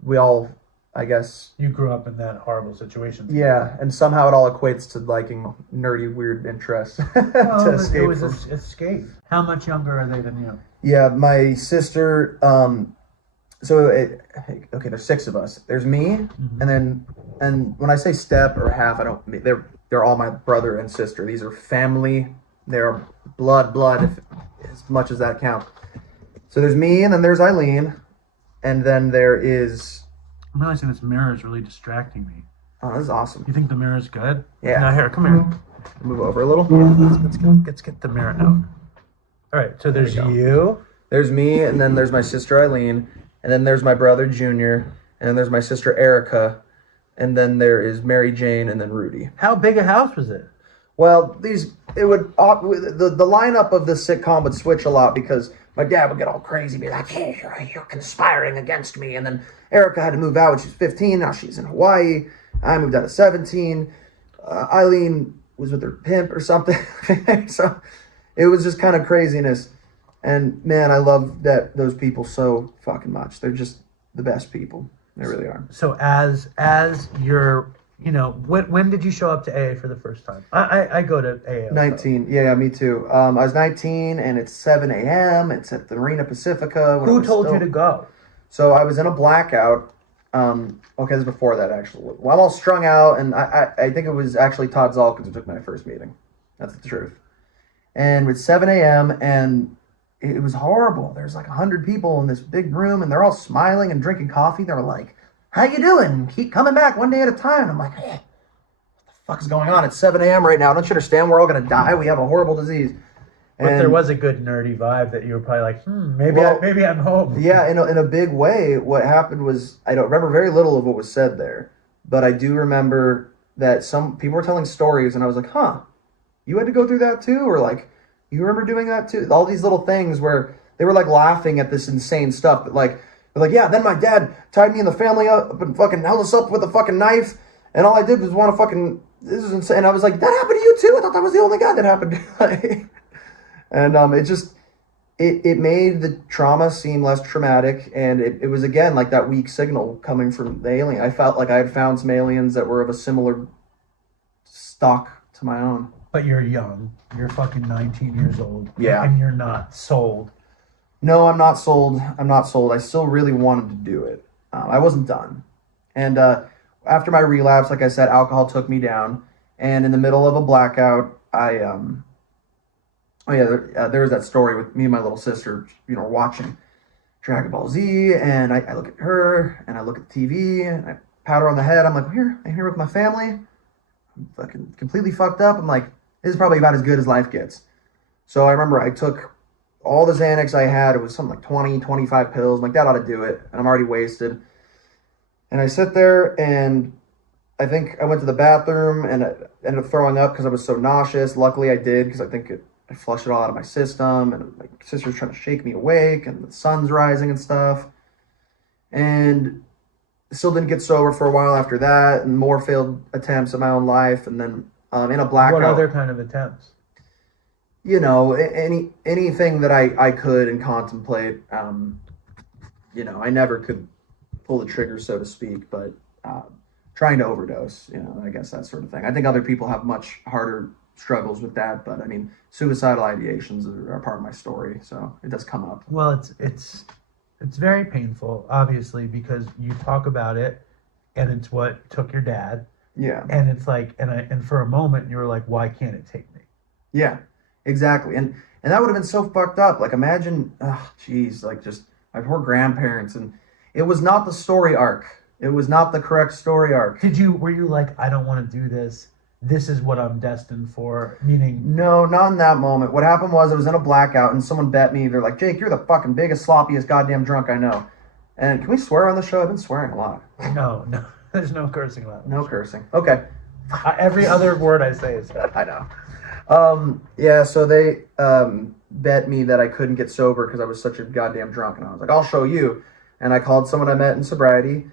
we all, I guess... You grew up in that horrible situation. Yeah, and somehow it all equates to liking nerdy, weird interests to escape. It was escape. How much younger are they than you? Yeah, my sister... okay, there's 6 of us. There's me, and when I say step or half, they're all my brother and sister. These are family. They're blood, as much as that counts. So there's me, and then there's Eileen, and then there is... I'm realizing this mirror is really distracting me. Oh, this is awesome. You think the mirror is good? Yeah. Now here, come here. Move over a little. Let's get the mirror out. All right, so there's you. There's me, and then there's my sister Eileen, and then there's my brother Junior, and then there's my sister Erica, and then there is Mary Jane, and then Rudy. How big a house was it? Well, the lineup of the sitcom would switch a lot because my dad would get all crazy, be like, hey, you're conspiring against me. And then Erica had to move out when she was 15. Now she's in Hawaii. I moved out at 17. Eileen was with her pimp or something. So it was just kind of craziness. And man, I love those people so fucking much. They're just the best people. They really are. So as your when did you show up to AA for the first time? I go to AA. Also. 19. Yeah, me too. I was 19, and it's 7 a.m. It's at the Arena Pacifica. Who told you to go? So I was in a blackout. Okay, this is before that, actually. Well, I'm all strung out, and I think it was actually Todd Zalkins who took my first meeting. That's the truth. And it's 7 a.m., and it was horrible. There's like 100 people in this big room, and they're all smiling and drinking coffee. They're like, how you doing? Keep coming back one day at a time. I'm like, what the fuck is going on? It's 7 a.m. right now. Don't you understand? We're all going to die. We have a horrible disease. But there was a good nerdy vibe that you were probably like, maybe I'm home. Yeah, in a big way, what happened was, I don't remember very little of what was said there, but I do remember that some people were telling stories, and I was like, huh, you had to go through that too? Or like, you remember doing that too? All these little things where they were like laughing at this insane stuff, but like, they're like, yeah, then my dad tied me and the family up and fucking held us up with a fucking knife, and all I did was want to fucking, this is insane. And I was like, that happened to you too? I thought that was the only guy that happened to. And it just, it made the trauma seem less traumatic, and it was, again, like that weak signal coming from the alien. I felt like I had found some aliens that were of a similar stock to my own. But you're young. You're fucking 19 years old. Yeah. And you're not sold. No, I'm not sold. I still really wanted to do it. I wasn't done. And after my relapse, like I said, alcohol took me down. And in the middle of a blackout, there was that story with me and my little sister, watching Dragon Ball Z, and I look at her, and I look at the TV, and I pat her on the head. I'm like, I'm here with my family. I'm fucking completely fucked up. I'm like, this is probably about as good as life gets. So I remember I took all the Xanax I had. It was something like 20, 25 pills. I'm like, that ought to do it. And I'm already wasted. And I sit there, and I think I went to the bathroom, and I ended up throwing up because I was so nauseous. Luckily, I did, because I think I flushed it all out of my system, and my sister's trying to shake me awake, and the sun's rising and stuff. And still didn't get sober for a while after that, and more failed attempts at my own life, and then in a blackout. What other kind of attempts? Anything that I could and contemplate. I never could pull the trigger, so to speak, but trying to overdose, I guess that sort of thing. I think other people have much harder struggles with that, but I mean, suicidal ideations are part of my story, so it does come up. Well, it's very painful, obviously, because you talk about it, and it's what took your dad. Yeah. And it's like, and for a moment you were like, why can't it take me? Yeah, exactly. And that would have been so fucked up. Like, imagine, like just my poor grandparents, and it was not the story arc. It was not the correct story arc. Were you like, I don't want to do this. This is what I'm destined for, meaning... No, not in that moment. What happened was I was in a blackout, and someone bet me. They're like, Jake, you're the fucking biggest, sloppiest goddamn drunk I know. And can we swear on the show? I've been swearing a lot. No, there's no cursing allowed. No cursing. Okay. Every other word I say is... I know. So they bet me that I couldn't get sober because I was such a goddamn drunk. And I was like, I'll show you. And I called someone I met in sobriety,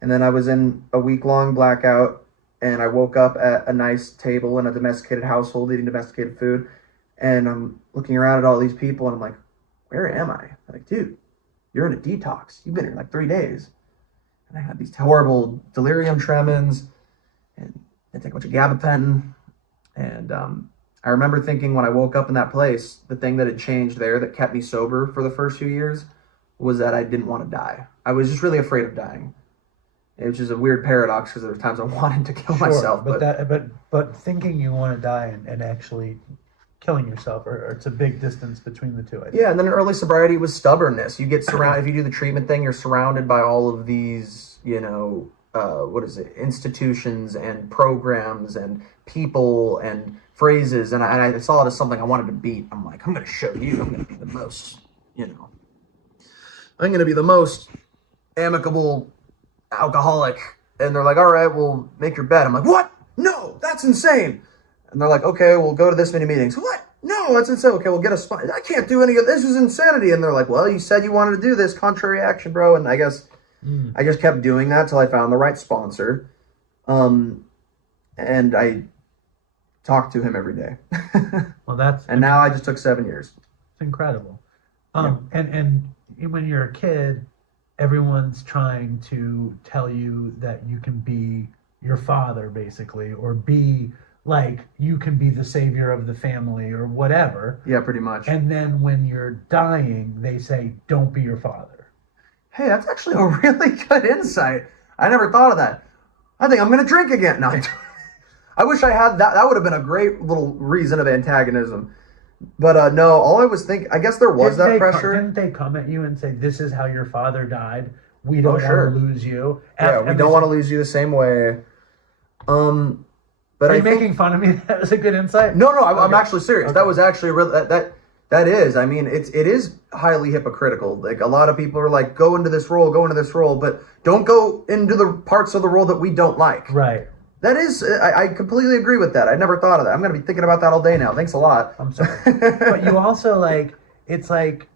and then I was in a week-long blackout. And I woke up at a nice table in a domesticated household eating domesticated food. And I'm looking around at all these people, and I'm like, where am I? They're like, dude, you're in a detox. You've been here like 3 days. And I had these horrible delirium tremens, and I take a bunch of gabapentin. And I remember thinking when I woke up in that place, the thing that had changed there that kept me sober for the first few years was that I didn't want to die. I was just really afraid of dying. Which is a weird paradox because there were times I wanted to kill myself. But thinking you want to die and actually killing yourself, or it's a big distance between the two. I think. Yeah, and then in early sobriety was stubbornness. You get surrounded, if you do the treatment thing, you're surrounded by all of these, institutions and programs and people and phrases. And I saw it as something I wanted to beat. I'm like, I'm going to show you. I'm going to be the most, I'm going to be the most amicable alcoholic. And they're like, all right, we'll make your bet. I'm like, what? No, that's insane. And they're like, okay, we'll go to this many meetings. What? No, that's insane. Okay, we'll get a spot. I can't do any of this. Is insanity. And they're like, well, you said you wanted to do this. Contrary action, bro. And I guess I just kept doing that till I found the right sponsor. And I talked to him every day. Well, now I just took 7 years. It's incredible. And when you're a kid, everyone's trying to tell you that you can be your father, basically, or be like you can be the savior of the family or whatever. Yeah, pretty much. And then when you're dying, they say, don't be your father. Hey, that's actually a really good insight. I never thought of that. I think I'm going to drink again. No, I wish I had that. That would have been a great little reason of antagonism. But no, all I was thinking, I guess there was that pressure. Didn't they come at you and say, this is how your father died? We don't sure. want to lose you. Yeah, we don't want to lose you the same way. But Are you making fun of me? That was a good insight. No, I'm actually serious. Okay. That was actually that is. I mean, it is highly hypocritical. Like a lot of people are like, go into this role, but don't go into the parts of the role that we don't like. Right. That is, I completely agree with that. I never thought of that. I'm going to be thinking about that all day now. Thanks a lot. I'm sorry. But you also it's like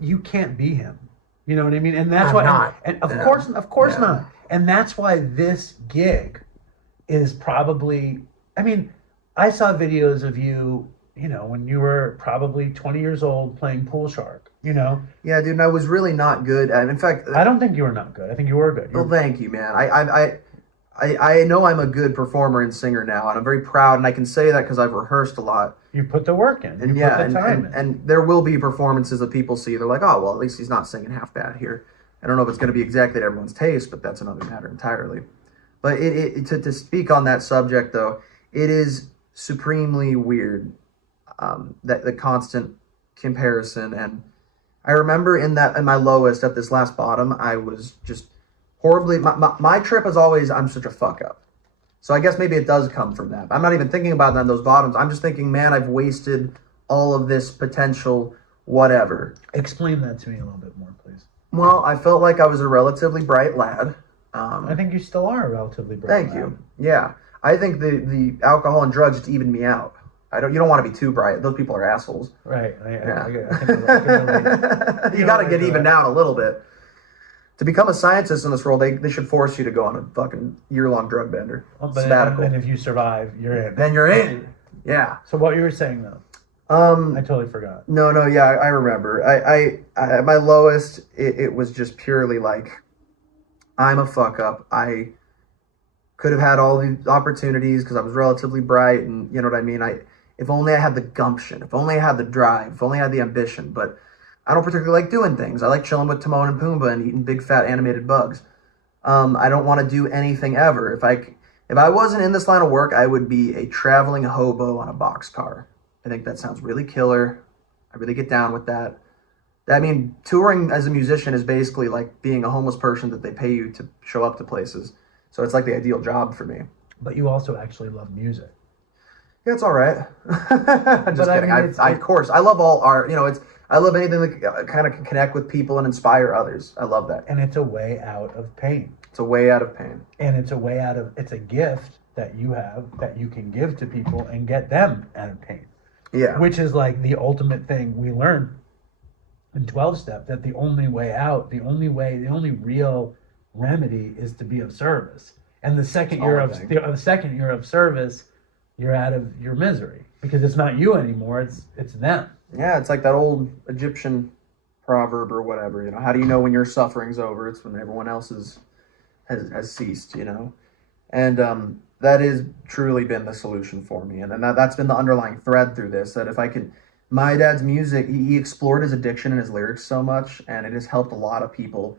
you can't be him. You know what I mean? And that's why, not. And of course not. And that's why this gig is probably, I mean, I saw videos of you, when you were probably 20 years old playing pool shark, Yeah, dude, and I was really not good. In fact, I don't think you were not good. I think you were good. Well, thank you, man. I know I'm a good performer and singer now, and I'm very proud, and I can say that because I've rehearsed a lot. You put the work in. And put the time in. And there will be performances that people see. They're like, oh, well, at least he's not singing half bad here. I don't know if it's going to be exactly to everyone's taste, but that's another matter entirely. But to speak on that subject, though, it is supremely weird, that the constant comparison. And I remember in my lowest, at this last bottom, I was just horribly, my trip is always, I'm such a fuck up. So I guess maybe it does come from that. I'm not even thinking about that in those bottoms. I'm just thinking, man, I've wasted all of this potential, whatever. Explain that to me a little bit more, please. Well, I felt like I was a relatively bright lad. I think you still are a relatively bright lad. Thank you. Yeah. I think the alcohol and drugs just even me out. You don't want to be too bright. Those people are assholes. Right. I you got to get evened out a little bit. To become a scientist in this role, they should force you to go on a fucking year-long drug bender. Sabbatical. And if you survive, you're in. Then you're in. Yeah. So what you were saying, though? I totally forgot. No, yeah, I remember. I at my lowest, it was just purely like, I'm a fuck up. I could have had all these opportunities because I was relatively bright, and you know what I mean? If only I had the gumption, if only I had the drive, if only I had the ambition, but I don't particularly like doing things. I like chilling with Timon and Pumbaa and eating big fat animated bugs. I don't want to do anything ever. If I wasn't in this line of work, I would be a traveling hobo on a boxcar. I think that sounds really killer. I really get down with that. I mean, touring as a musician is basically like being a homeless person that they pay you to show up to places. So it's like the ideal job for me. But you also actually love music. Yeah, it's all right. Just kidding. Of course, I love all art. I love anything that kind of can connect with people and inspire others. I love that. And it's a way out of pain. It's a way out of pain. And it's a gift that you have that you can give to people and get them out of pain. Yeah. Which is like the ultimate thing we learn in 12-step, that the only way out, the only real remedy is to be of service. And the second year of service, you're out of your misery because it's not you anymore, it's them. Yeah, it's like that old Egyptian proverb or whatever, how do you know when your suffering's over? It's when everyone else has ceased, And that has truly been the solution for me. And that's been the underlying thread through this, that if I can, my dad's music, he explored his addiction in his lyrics so much, and it has helped a lot of people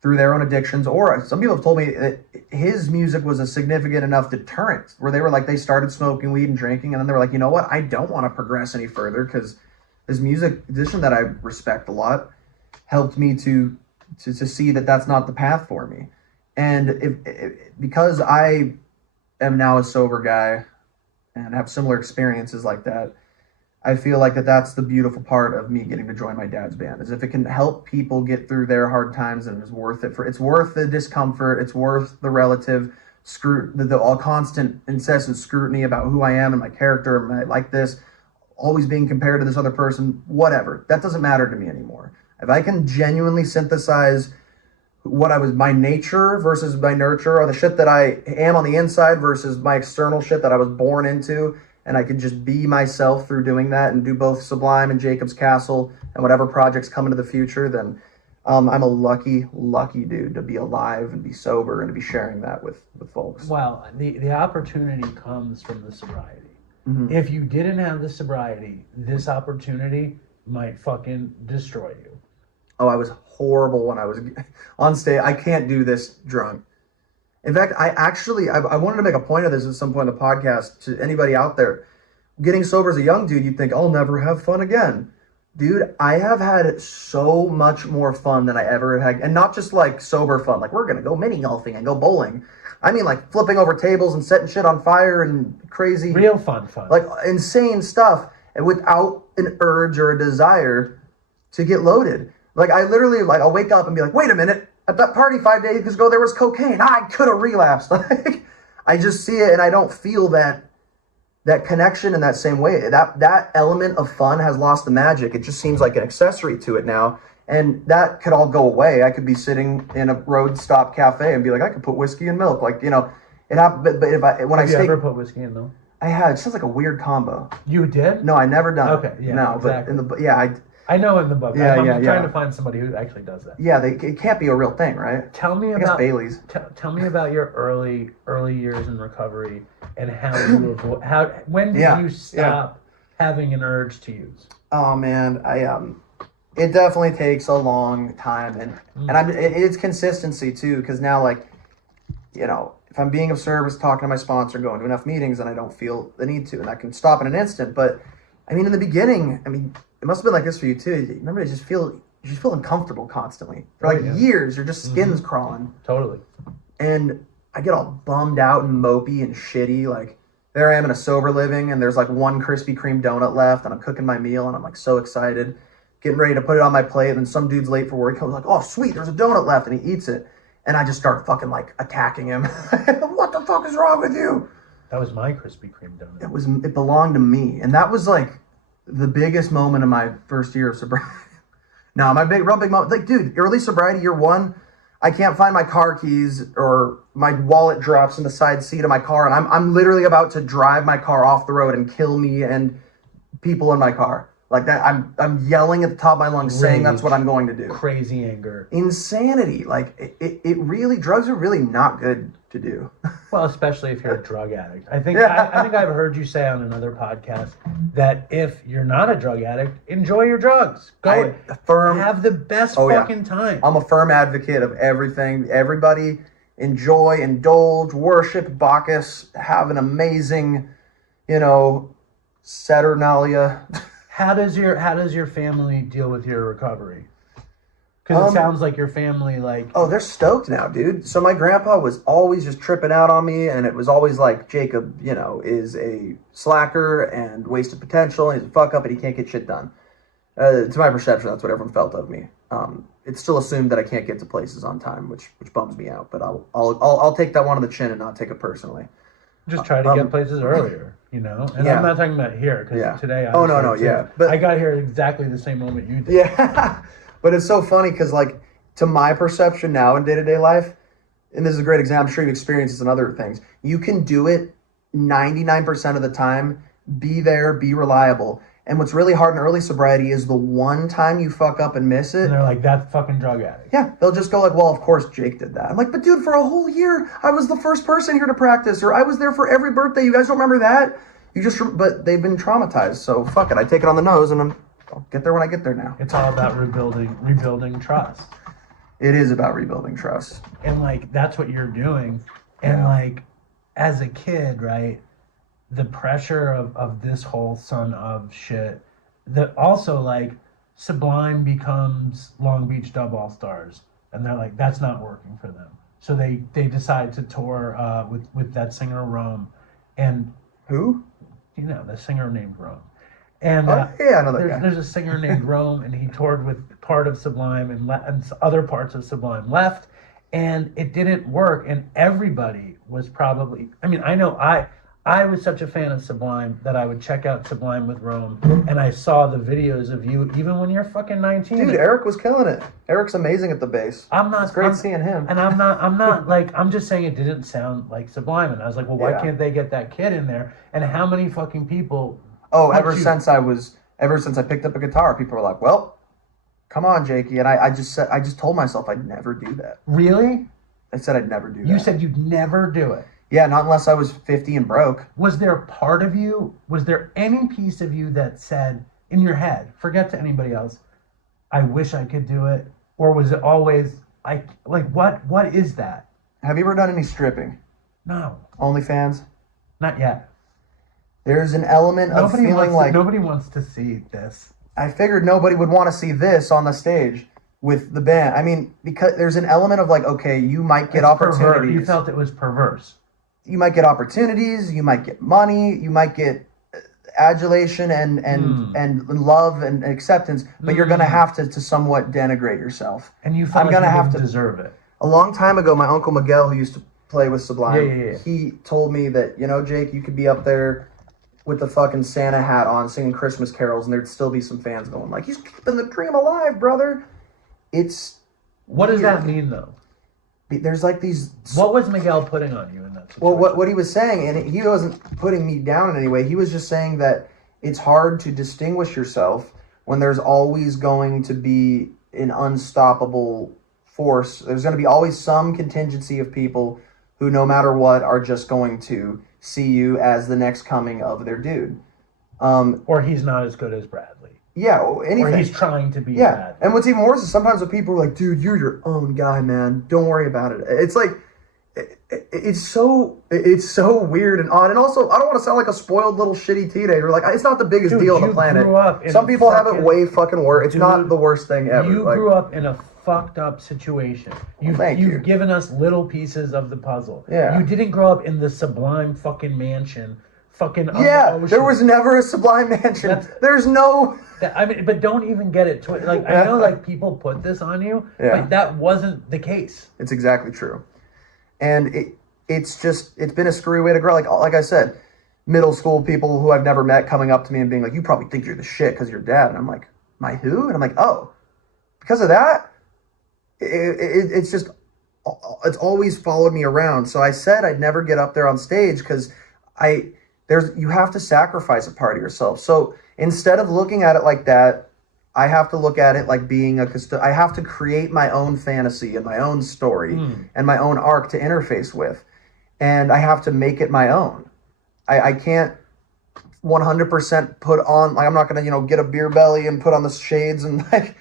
through their own addictions. Or some people have told me that his music was a significant enough deterrent where they were like, they started smoking weed and drinking, and then they were like, you know what, I don't want to progress any further because his music addition that I respect a lot helped me to see that that's not the path for me. And because I am now a sober guy and have similar experiences like that, I feel like that's the beautiful part of me getting to join my dad's band, is if it can help people get through their hard times, and it's worth it. It's worth the discomfort. It's worth the relative the all constant incessant scrutiny about who I am and my character. And I like this, always being compared to this other person, whatever. That doesn't matter to me anymore. If I can genuinely synthesize what I was, my nature versus my nurture, or the shit that I am on the inside versus my external shit that I was born into, and I could just be myself through doing that and do both Sublime and Jacob's Castle and whatever projects come into the future, then I'm a lucky dude to be alive and be sober and to be sharing that with folks. Well, the opportunity comes from the sobriety. Mm-hmm. If you didn't have the sobriety, this opportunity might fucking destroy you. Oh, I was horrible when I was on stage. I can't do this drunk. In fact, I wanted to make a point of this at some point in the podcast to anybody out there. Getting sober as a young dude, you'd think, I'll never have fun again. Dude, I have had so much more fun than I ever had. And not just like sober fun, like we're going to go mini golfing and go bowling. I mean like flipping over tables and setting shit on fire and crazy. Real fun. Like insane stuff and without an urge or a desire to get loaded. Like I literally, like I'll wake up and be like, wait a minute, at that party 5 days ago there was cocaine. I could have relapsed. Like I just see it and I don't feel that connection in that same way. That element of fun has lost the magic. It just seems like an accessory to it now. And that could all go away. I could be sitting in a road stop cafe and be like, I could put whiskey and milk. Like, you know, it happened. But Have you ever put whiskey in milk? I had. It sounds like a weird combo. You did? No, I never done. Okay, yeah, no, exactly. But I know in the book. Yeah, I'm trying to find somebody who actually does that. Yeah, it can't be a real thing, right? Tell me I guess about Bailey's. Tell me about your early years in recovery and how you when did you stop having an urge to use? Oh man, it definitely takes a long time, and it's consistency too, because now, like, you know, if I'm being of service, talking to my sponsor, going to enough meetings, and I don't feel the need to, and I can stop in an instant. But I mean, in the beginning, I mean, it must have been like this for you too. Remember, you just feel uncomfortable constantly for like years. Your just skin's crawling. Totally. And I get all bummed out and mopey and shitty. Like there I am in a sober living, and there's like one Krispy Kreme donut left, and I'm cooking my meal, and I'm like so excited, getting ready to put it on my plate, and some dude's late for work. He comes like, "Oh, sweet, there's a donut left," and he eats it, and I just start fucking like attacking him. What the fuck is wrong with you? That was my Krispy Kreme donut. It belonged to me, and that was like the biggest moment of my first year of sobriety. No, my real big moment. Like, dude, early sobriety year one, I can't find my car keys, or my wallet drops in the side seat of my car, and I'm literally about to drive my car off the road and kill me and people in my car. Like that, I'm yelling at the top of my lungs, saying that's what I'm going to do. Crazy anger. Insanity. Like it really, drugs are really not good to do. Well, especially if you're a drug addict. I think I've heard you say on another podcast that if you're not a drug addict, enjoy your drugs. Go have the best fucking time. I'm a firm advocate of everything. Everybody enjoy, indulge, worship Bacchus, have an amazing, you know, Saturnalia. How does your family deal with your recovery? Because it sounds like your family, like... Oh, they're stoked now, dude. So my grandpa was always just tripping out on me, and it was always like, Jacob, you know, is a slacker and wasted potential, and he's a fuck up, and he can't get shit done. To my perception, that's what everyone felt of me. It's still assumed that I can't get to places on time, which bums me out. But I'll take that one on the chin and not take it personally. Just try to get places earlier, you know? And I'm not talking about here, because today I But I got here exactly the same moment you did. Yeah. But it's so funny because, like, to my perception now in day-to-day life, and this is a great example, I'm sure you've experienced this and other things, you can do it 99% of the time, be there, be reliable. And what's really hard in early sobriety is the one time you fuck up and miss it. And they're like, that fucking drug addict. Yeah, they'll just go like, well, of course Jake did that. I'm like, but dude, for a whole year, I was the first person here to practice, or I was there for every birthday. You guys don't remember that? But they've been traumatized, so fuck it. I take it on the nose, and I'll get there when I get there now. It's all about rebuilding trust. It is about rebuilding trust. And, like, that's what you're doing. And, like, as a kid, right, the pressure of this whole son of shit, that also, like, Sublime becomes Long Beach Dub All-Stars. And they're like, that's not working for them. So they decide to tour with that singer, Rome. And... Who? You know, the singer named Rome. And I know that guy. There's a singer named Rome, and he toured with part of Sublime and other parts of Sublime left, and it didn't work. And everybody was probably, I mean, I know I was such a fan of Sublime that I would check out Sublime with Rome, and I saw the videos of you even when you're fucking 19. Dude, Eric was killing it. Eric's amazing at the bass. It's great seeing him. And I'm not like, I'm just saying it didn't sound like Sublime. And I was like, well, why can't they get that kid in there? And how many fucking people... Oh, ever since I picked up a guitar, people were like, well, come on, Jakey. And I just told myself I'd never do that. Really? I said I'd never do that. You said you'd never do it. Yeah, not unless I was 50 and broke. Was there a part of you, was there any piece of you that said in your head, forget to anybody else, I wish I could do it? Or was it always, what is that? Have you ever done any stripping? No. OnlyFans? Not yet. There's an element of feeling like... Nobody wants to see this. I figured nobody would want to see this on the stage with the band. I mean, because there's an element of like, okay, you might get opportunities. You felt it was perverse. You might get opportunities, you might get money, you might get adulation and love and acceptance, but you're going to have to somewhat denigrate yourself. And you felt like you didn't deserve it. A long time ago, my uncle Miguel, who used to play with Sublime, Yeah. he told me that, Jake, you could be up there with the fucking Santa hat on singing Christmas carols and there'd still be some fans going like, he's keeping the dream alive, brother. What does that mean, though? There's like these... What was Miguel putting on you in that situation? Well, what he was saying, and he wasn't putting me down in any way, he was just saying that it's hard to distinguish yourself when there's always going to be an unstoppable force. There's going to be always some contingency of people who, no matter what, are just going to see you as the next coming of their dude. Or he's not as good as Bradley. Yeah, or anything. Or he's trying to be bad. And what's even worse is sometimes when people are like, dude, you're your own guy, man. Don't worry about it. It's like, it's so weird and odd. And also, I don't want to sound like a spoiled little shitty teenager. Like, it's not the biggest deal on the planet. Some people have it way fucking worse. It's not the worst thing ever. You grew up in a fucked up situation. You've given us little pieces of the puzzle. Yeah. You didn't grow up in the Sublime fucking mansion. Fucking there was never a Sublime mansion. There's no... but don't even get it twisted. Like, I know, like, people put this on you, but that wasn't the case. It's exactly true. And it's been a screwy way to grow. Like I said, middle school people who I've never met coming up to me and being like, you probably think you're the shit because you're dad. And I'm like, my who? And I'm like, oh, because of that? It's always followed me around. So I said I'd never get up there on stage because you have to sacrifice a part of yourself. So instead of looking at it like that, I have to look at it like being I have to create my own fantasy and my own story and my own arc to interface with. And I have to make it my own. I can't 100% put on, like, I'm not going to, get a beer belly and put on the shades and like,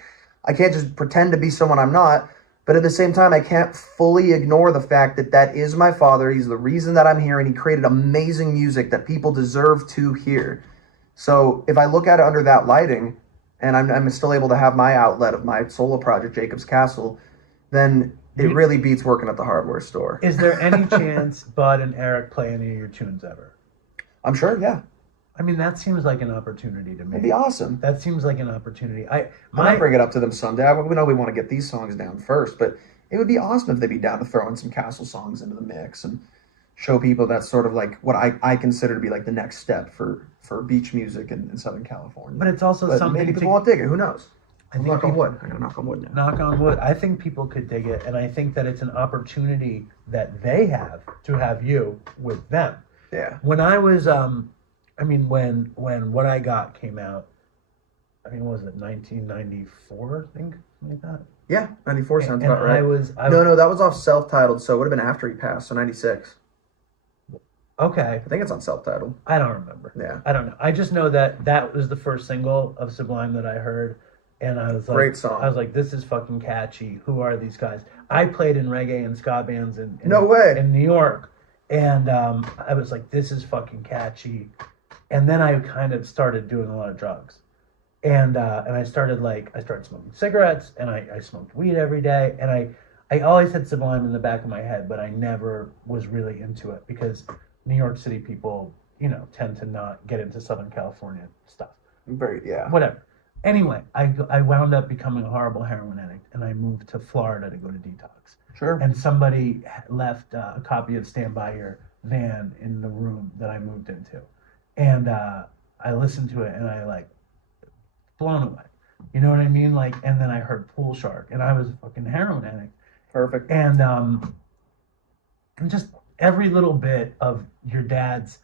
I can't just pretend to be someone I'm not. But at the same time, I can't fully ignore the fact that is my father. He's the reason that I'm here, and he created amazing music that people deserve to hear. So if I look at it under that lighting, and I'm still able to have my outlet of my solo project, Jacob's Castle, then it really beats working at the hardware store. Is there any chance Bud and Eric play any of your tunes ever? I'm sure, yeah. I mean, that seems like an opportunity to me. It'd be awesome. That seems like an opportunity. I might bring it up to them someday. We know we want to get these songs down first, but it would be awesome if they'd be down to throw in some Castle songs into the mix and show people that's sort of like what I consider to be like the next step for beach music in Southern California. But it's also something maybe people won't dig it. Who knows? I think knock on wood. I gotta knock on wood now. Knock on wood. I think people could dig it, and I think that it's an opportunity that they have to have you with them. Yeah. When I was when What I Got came out, what was it, 1994, I think, something like that? Yeah, 94 sounds about right. No, that was off self-titled, so it would have been after he passed, so 96. Okay. I think it's on self-titled. I don't remember. Yeah. I don't know. I just know that was the first single of Sublime that I heard, and I was like... Great song. I was like, this is fucking catchy. Who are these guys? I played in reggae and ska bands in No way. In New York, and I was like, this is fucking catchy. And then I kind of started doing a lot of drugs. And I started smoking cigarettes, and I smoked weed every day, and I always had Sublime in the back of my head, but I never was really into it because New York City people, tend to not get into Southern California stuff. Yeah. Whatever. Anyway, I wound up becoming a horrible heroin addict, and I moved to Florida to go to detox. Sure. And somebody left a copy of Stand By Your Van in the room that I moved into. And I listened to it, and I blown away. You know what I mean? And then I heard Pool Shark, and I was a fucking heroin addict. Perfect. And just every little bit of your dad's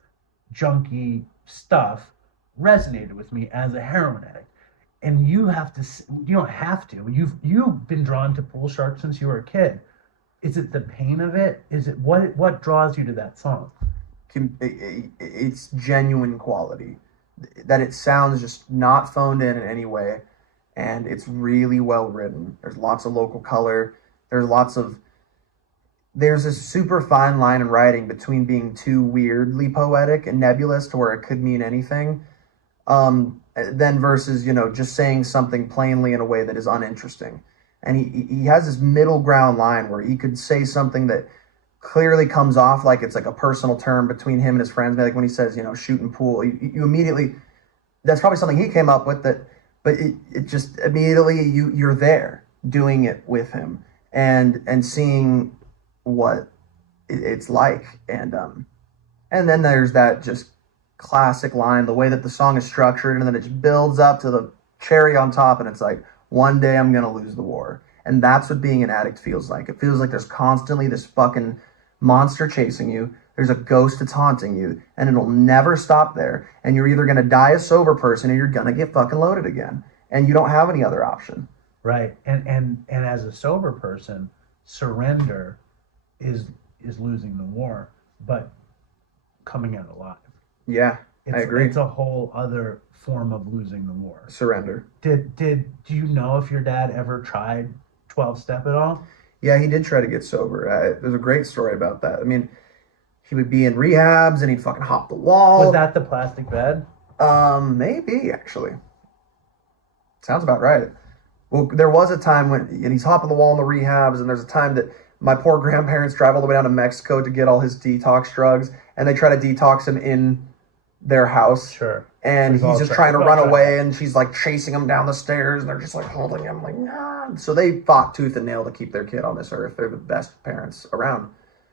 junky stuff resonated with me as a heroin addict. and you don't have to. You've been drawn to Pool Shark since you were a kid. Is it the pain of it? Is it what draws you to that song? It's genuine quality. That it sounds just not phoned in any way, and it's really well written. There's lots of local color. There's a super fine line in writing between being too weirdly poetic and nebulous to where it could mean anything, then versus, just saying something plainly in a way that is uninteresting. And he has this middle ground line where he could say something that clearly comes off like it's like a personal term between him and his friends. Like when he says, shooting pool, you immediately, that's probably something he came up with, but it just immediately you're there doing it with him and seeing what it's like. And then there's that just classic line, the way that the song is structured, and then it just builds up to the cherry on top, and it's like, one day I'm gonna lose the war. And that's what being an addict feels like. It feels like there's constantly this fucking monster chasing you. There's a ghost that's haunting you, and it'll never stop there. And you're either gonna die a sober person or you're gonna get fucking loaded again. And you don't have any other option. Right. And as a sober person, surrender is losing the war, but coming out alive. Yeah, I agree. It's a whole other form of losing the war. Surrender. Do you know if your dad ever tried 12-step at all? Yeah, he did try to get sober. There's a great story about that. I mean, he would be in rehabs and he'd fucking hop the wall. Was that the plastic bed? Maybe, actually. Sounds about right. Well, there was a time when he's hopping the wall in the rehabs, and there's a time that my poor grandparents drive all the way down to Mexico to get all his detox drugs, and they try to detox him in their house. Sure. And he's just trying to run away, and she's like chasing him down the stairs, and they're just like holding him like, nah. So they fought tooth and nail to keep their kid on this earth. They're the best parents around.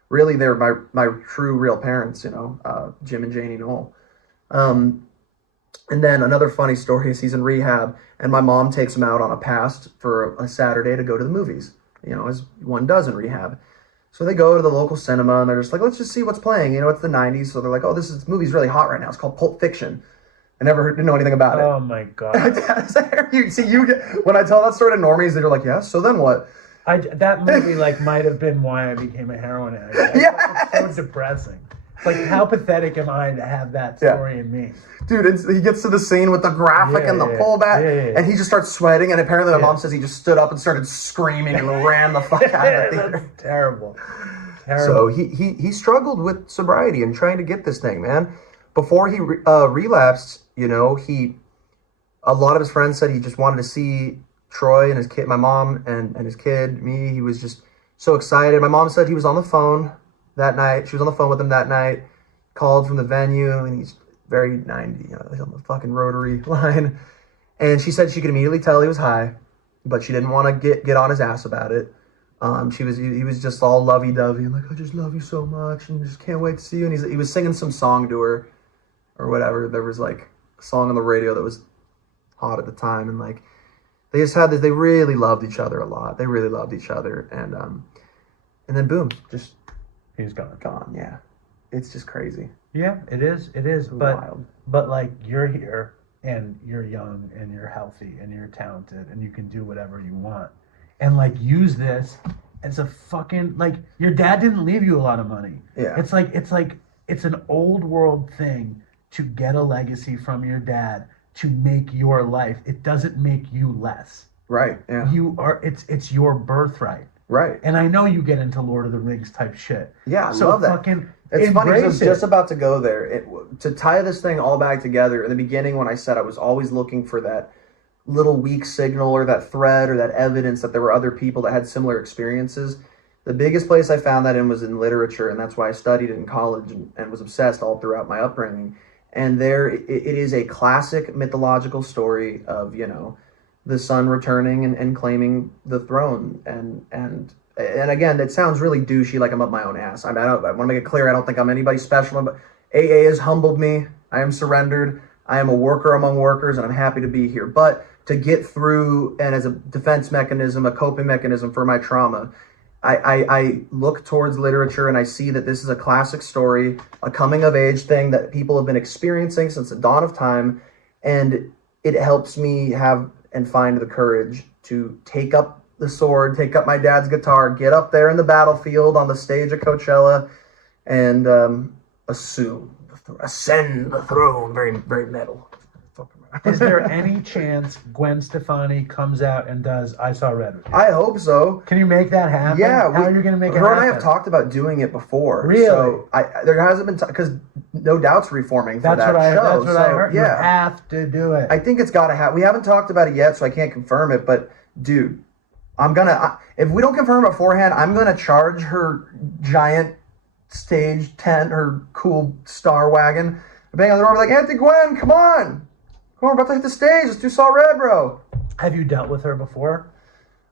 Really, they're my true real parents, Jim and Janie Nowell. And then another funny story is he's in rehab, and my mom takes him out on a pass for a Saturday to go to the movies, as one does in rehab. So they go to the local cinema, and they're just like, let's just see what's playing. It's the 90s, so they're like, oh, this movie's really hot right now. It's called Pulp Fiction. I didn't know anything about it. Oh, my God. When I tell that story to normies, they're like, yeah, so then what? That movie, might have been why I became a heroin addict. Yes! It's so depressing. How pathetic am I to have that story in me? Dude, he gets to the scene with the graphic and the pullback, and he just starts sweating, and apparently my mom says he just stood up and started screaming and ran the fuck out of the theater. That's terrible. So he struggled with sobriety and trying to get this thing, man. Before he relapsed, a lot of his friends said he just wanted to see Troy and his kid, my mom and his kid, me. He was just so excited. My mom said he was on the phone that night. She was on the phone with him that night, called from the venue, and he's very 90, he's on the fucking rotary line. And she said she could immediately tell he was high, but she didn't want to get on his ass about it. He was just all lovey-dovey and like, I just love you so much and just can't wait to see you. And he was singing some song to her or whatever. There was a song on the radio that was hot at the time, and they just had this, they really loved each other a lot. They really loved each other, and then boom, just he's gone. Yeah, it's just crazy. Yeah, it is. Wild. But you're here and you're young and you're healthy and you're talented and you can do whatever you want, and use this as a fucking your dad didn't leave you a lot of money. Yeah, it's an old world thing to get a legacy from your dad to make your life. It doesn't make you less. Right. Yeah. It's your birthright. Right. And I know you get into Lord of the Rings type shit. Yeah, I love that. It's funny because I was just about to go there. To tie this thing all back together, in the beginning when I said I was always looking for that little weak signal or that thread or that evidence that there were other people that had similar experiences, the biggest place I found that in was in literature, and that's why I studied it in college and was obsessed all throughout my upbringing. And there, it is a classic mythological story of, the son returning and claiming the throne. And again, it sounds really douchey, like I'm up my own ass. I want to make it clear, I don't think I'm anybody special, but AA has humbled me. I am surrendered. I am a worker among workers, and I'm happy to be here. But to get through, and as a defense mechanism, a coping mechanism for my trauma, I look towards literature and I see that this is a classic story, a coming of age thing that people have been experiencing since the dawn of time. And it helps me have and find the courage to take up the sword, take up my dad's guitar, get up there in the battlefield on the stage of Coachella, and ascend the throne. Very, very metal. Is there any chance Gwen Stefani comes out and does I Saw Red with you? I hope so. Can you make that happen? Yeah. How are you going to make it happen? Her and I have talked about doing it before. Really? So there hasn't been because No Doubt's reforming for that show. That's what I heard. Yeah. You have to do it. I think it's got to happen. We haven't talked about it yet, so I can't confirm it. But dude, if we don't confirm it beforehand, I'm gonna charge her giant stage tent, her cool star wagon, bang on the door, like, Auntie Gwen, come on, we're about to hit the stage. Let's do Saw Red, bro. Have you dealt with her before?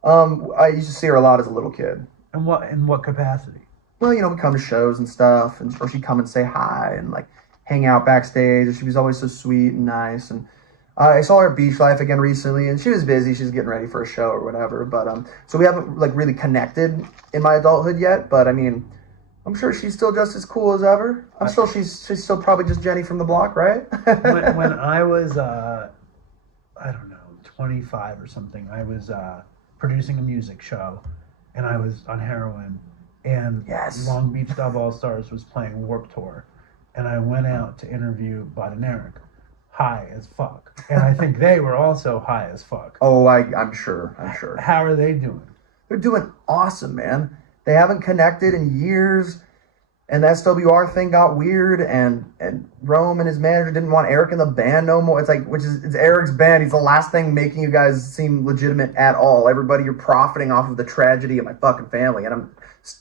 I used to see her a lot as a little kid. In what capacity? Well, we come to shows and stuff, or she'd come and say hi and like hang out backstage. She was always so sweet and nice. And I saw her at Beach Life again recently, and she was busy. She's getting ready for a show or whatever. But so we haven't like really connected in my adulthood yet. But I mean, I'm sure she's still just as cool as ever. She's still probably just Jenny from the block, right? when I was I don't know, 25 or something, I was producing a music show, and I was on heroin, and Yes. Long Beach Dub All Stars was playing Warped Tour, and I went out to interview Bud and Eric, high as fuck, and I think they were also high as fuck. Oh, I'm sure. How are they doing? They're doing awesome, man. They haven't connected in years, and the SWR thing got weird, and Rome and his manager didn't want Eric in the band no more. It's like, it's Eric's band. He's the last thing making you guys seem legitimate at all. Everybody, you're profiting off of the tragedy of my fucking family, and I'm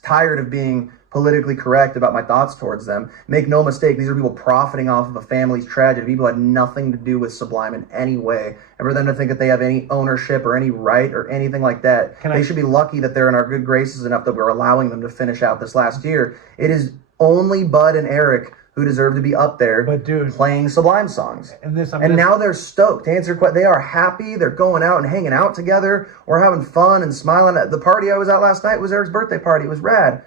tired of being politically correct about my thoughts towards them. Make no mistake, these are people profiting off of a family's tragedy. People had nothing to do with Sublime in any way. And for them to think that they have any ownership or any right or anything like that, they should be lucky that they're in our good graces enough that we're allowing them to finish out this last year. It is only Bud and Eric who deserve to be up there playing Sublime songs. And now they're stoked. To answer your question, they are happy. They're going out and hanging out together. We're having fun and smiling. The party I was at last night was Eric's birthday party. It was rad.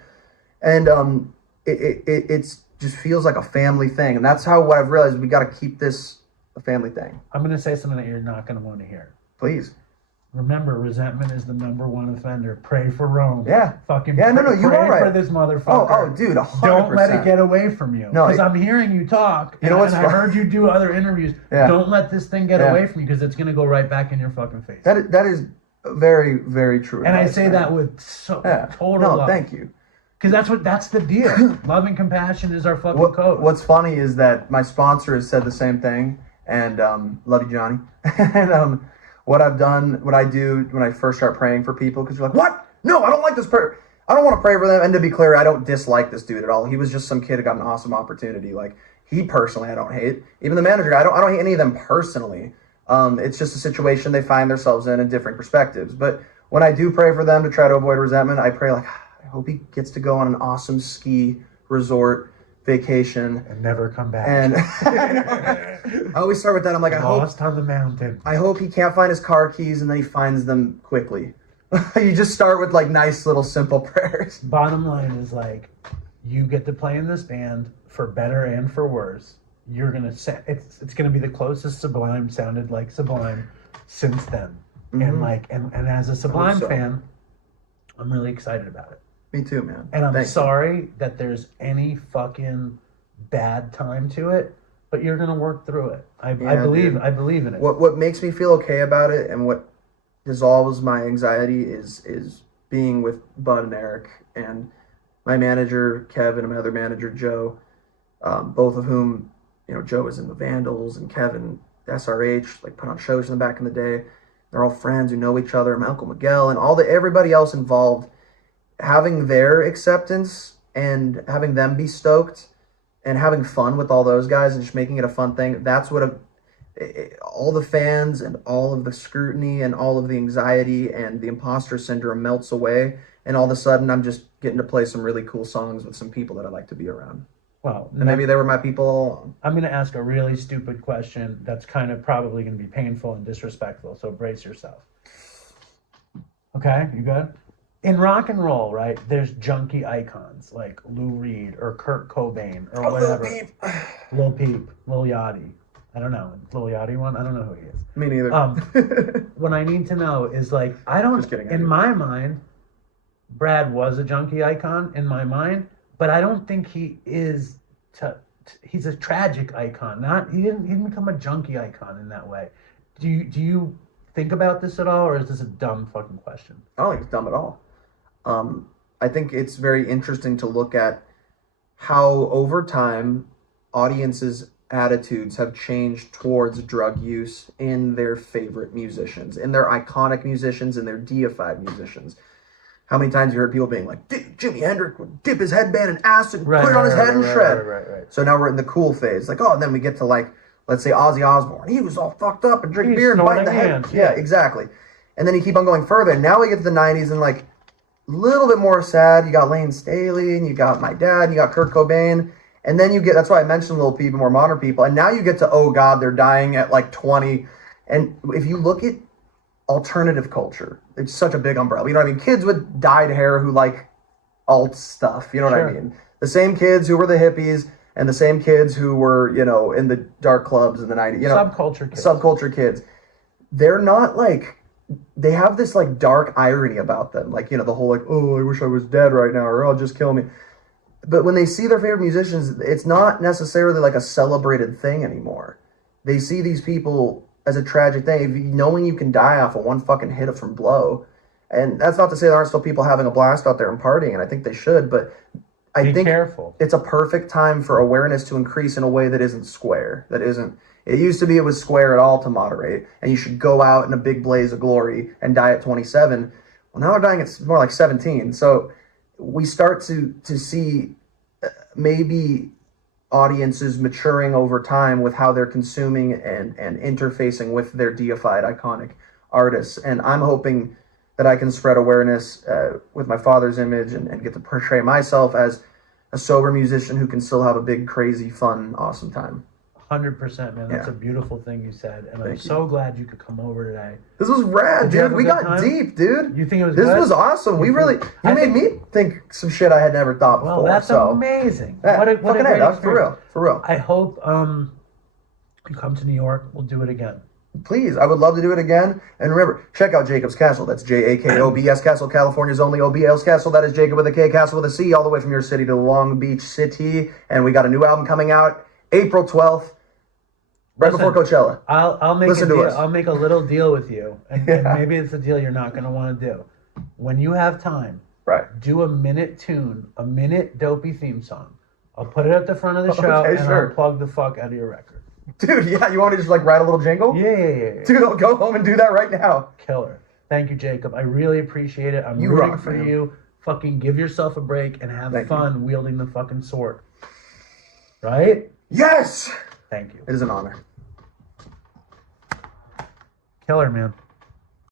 And it just feels like a family thing. And that's what I've realized. We got to keep this a family thing. I'm going to say something that you're not going to want to hear. Please. Remember, resentment is the number one offender. Pray for Rome. Yeah. Fucking you are right. for this motherfucker. Oh, dude, 100%. Don't let it get away from you. No, because I'm hearing you talk, and I heard you do other interviews. Yeah. Don't let this thing get away from you, because it's going to go right back in your fucking face. That is very, very true. And I say that with total love. Thank you. Because that's the deal. Love and compassion is our fucking code. What's funny is that my sponsor has said the same thing, and love you, Johnny. And what I do when I first start praying for people, because you're like, what? No, I don't like this prayer. I don't want to pray for them. And to be clear, I don't dislike this dude at all. He was just some kid who got an awesome opportunity. Like, he personally, I don't hate. Even the manager, I don't hate any of them personally. It's just a situation they find themselves in different perspectives. But when I do pray for them to try to avoid resentment, I pray like, I hope he gets to go on an awesome ski resort vacation and never come back. And I always start with that. I'm like, lost on the mountain. I hope he can't find his car keys, and then he finds them quickly. You just start with like nice little simple prayers. Bottom line is, like, you get to play in this band for better and for worse. You're gonna it's gonna be the closest Sublime sounded like Sublime since then. Mm-hmm. And as a Sublime fan, I'm really excited about it. Me too, man. And I'm sorry that there's any fucking bad time to it, but you're gonna work through it. I believe in it. What makes me feel okay about it, and what dissolves my anxiety is being with Bud and Eric and my manager Kevin and my other manager Joe, both of whom, Joe is in the Vandals and Kevin SRH, like put on shows in the back in the day. They're all friends who know each other. My Uncle Miguel and everybody else involved. Having their acceptance and having them be stoked and having fun with all those guys and just making it a fun thing, that's what all the fans and all of the scrutiny and all of the anxiety and the imposter syndrome melts away, and all of a sudden I'm just getting to play some really cool songs with some people that I like to be around. Well, and maybe they were my people all along. I'm going to ask a really stupid question that's kind of probably going to be painful and disrespectful, so brace yourself. Okay, you good? In rock and roll, right, there's junkie icons like Lou Reed or Kurt Cobain or whatever. Lil Peep, Lil Yachty. I don't know. Lil Yachty one? I don't know who he is. Me neither. What I need to know is like, I don't, Just kidding, I in do. my mind, Brad was a junkie icon in my mind, but I don't think he is, he's a tragic icon. He didn't become a junkie icon in that way. Do you think about this at all, or is this a dumb fucking question? I don't think it's dumb at all. I think it's very interesting to look at how over time audiences' attitudes have changed towards drug use in their favorite musicians, in their iconic musicians, in their deified musicians. How many times you heard people being like, Jimi Hendrix would dip his headband in acid and put it on his head and shred. Right. So now we're in the cool phase. Like, oh, and then we get to like, let's say Ozzy Osbourne. He was all fucked up and drink beer and bite the head. Hands, yeah, exactly. And then you keep on going further. And now we get to the 90s and like, a little bit more sad. You got Lane Staley and you got my dad and you got Kurt Cobain. And then you get, that's why I mentioned little people, more modern people. And now you get to, oh God, they're dying at like 20. And if you look at alternative culture, it's such a big umbrella. You know what I mean? Kids with dyed hair who like alt stuff. You know what I mean? The same kids who were the hippies and the same kids who were, you know, in the dark clubs in the 90s. You know, subculture kids. They're not like, they have this like dark irony about them. Like, you know, the whole like, oh, I wish I was dead right now, or oh, just kill me. But when they see their favorite musicians, it's not necessarily like a celebrated thing anymore. They see these people as a tragic thing, knowing you can die off of one fucking hit from blow. And that's not to say there aren't still people having a blast out there and partying, and I think they should, but I think it's a perfect time for awareness to increase in a way that isn't square. It used to be it was square at all to moderate, and you should go out in a big blaze of glory and die at 27. Well, now they're dying at more like 17. So we start to see maybe audiences maturing over time with how they're consuming and interfacing with their deified iconic artists. And I'm hoping that I can spread awareness with my father's image and get to portray myself as a sober musician who can still have a big, crazy, fun, awesome time. 100%, man. That's a beautiful thing you said, and I'm so glad you could come over today. This was rad, dude. We got deep, dude. You think it was This good? was awesome. You made me think some shit I had never thought before. Well, that's amazing. What a great experience. For real. I hope you come to New York. We'll do it again. Please, I would love to do it again. And remember, check out Jacob's Castle. That's Jakob's Castle, California's only OBL's Castle. That is Jacob with a K, Castle with a C, all the way from your city to Long Beach City. And we got a new album coming out April 12th. Before Coachella. I'll make a deal. I'll make a little deal with you, and maybe it's a deal you're not going to want to do. When you have time, do a minute dopey theme song. I'll put it at the front of the show, I'll plug the fuck out of your record. Dude, yeah, you want to just like write a little jingle? Yeah. Dude, I'll go home and do that right now. Killer. Thank you, Jacob. I really appreciate it. I'm rooting for you. Fucking give yourself a break and have fun wielding the fucking sword. Right? Yes! Thank you. It is an honor. Killer, man.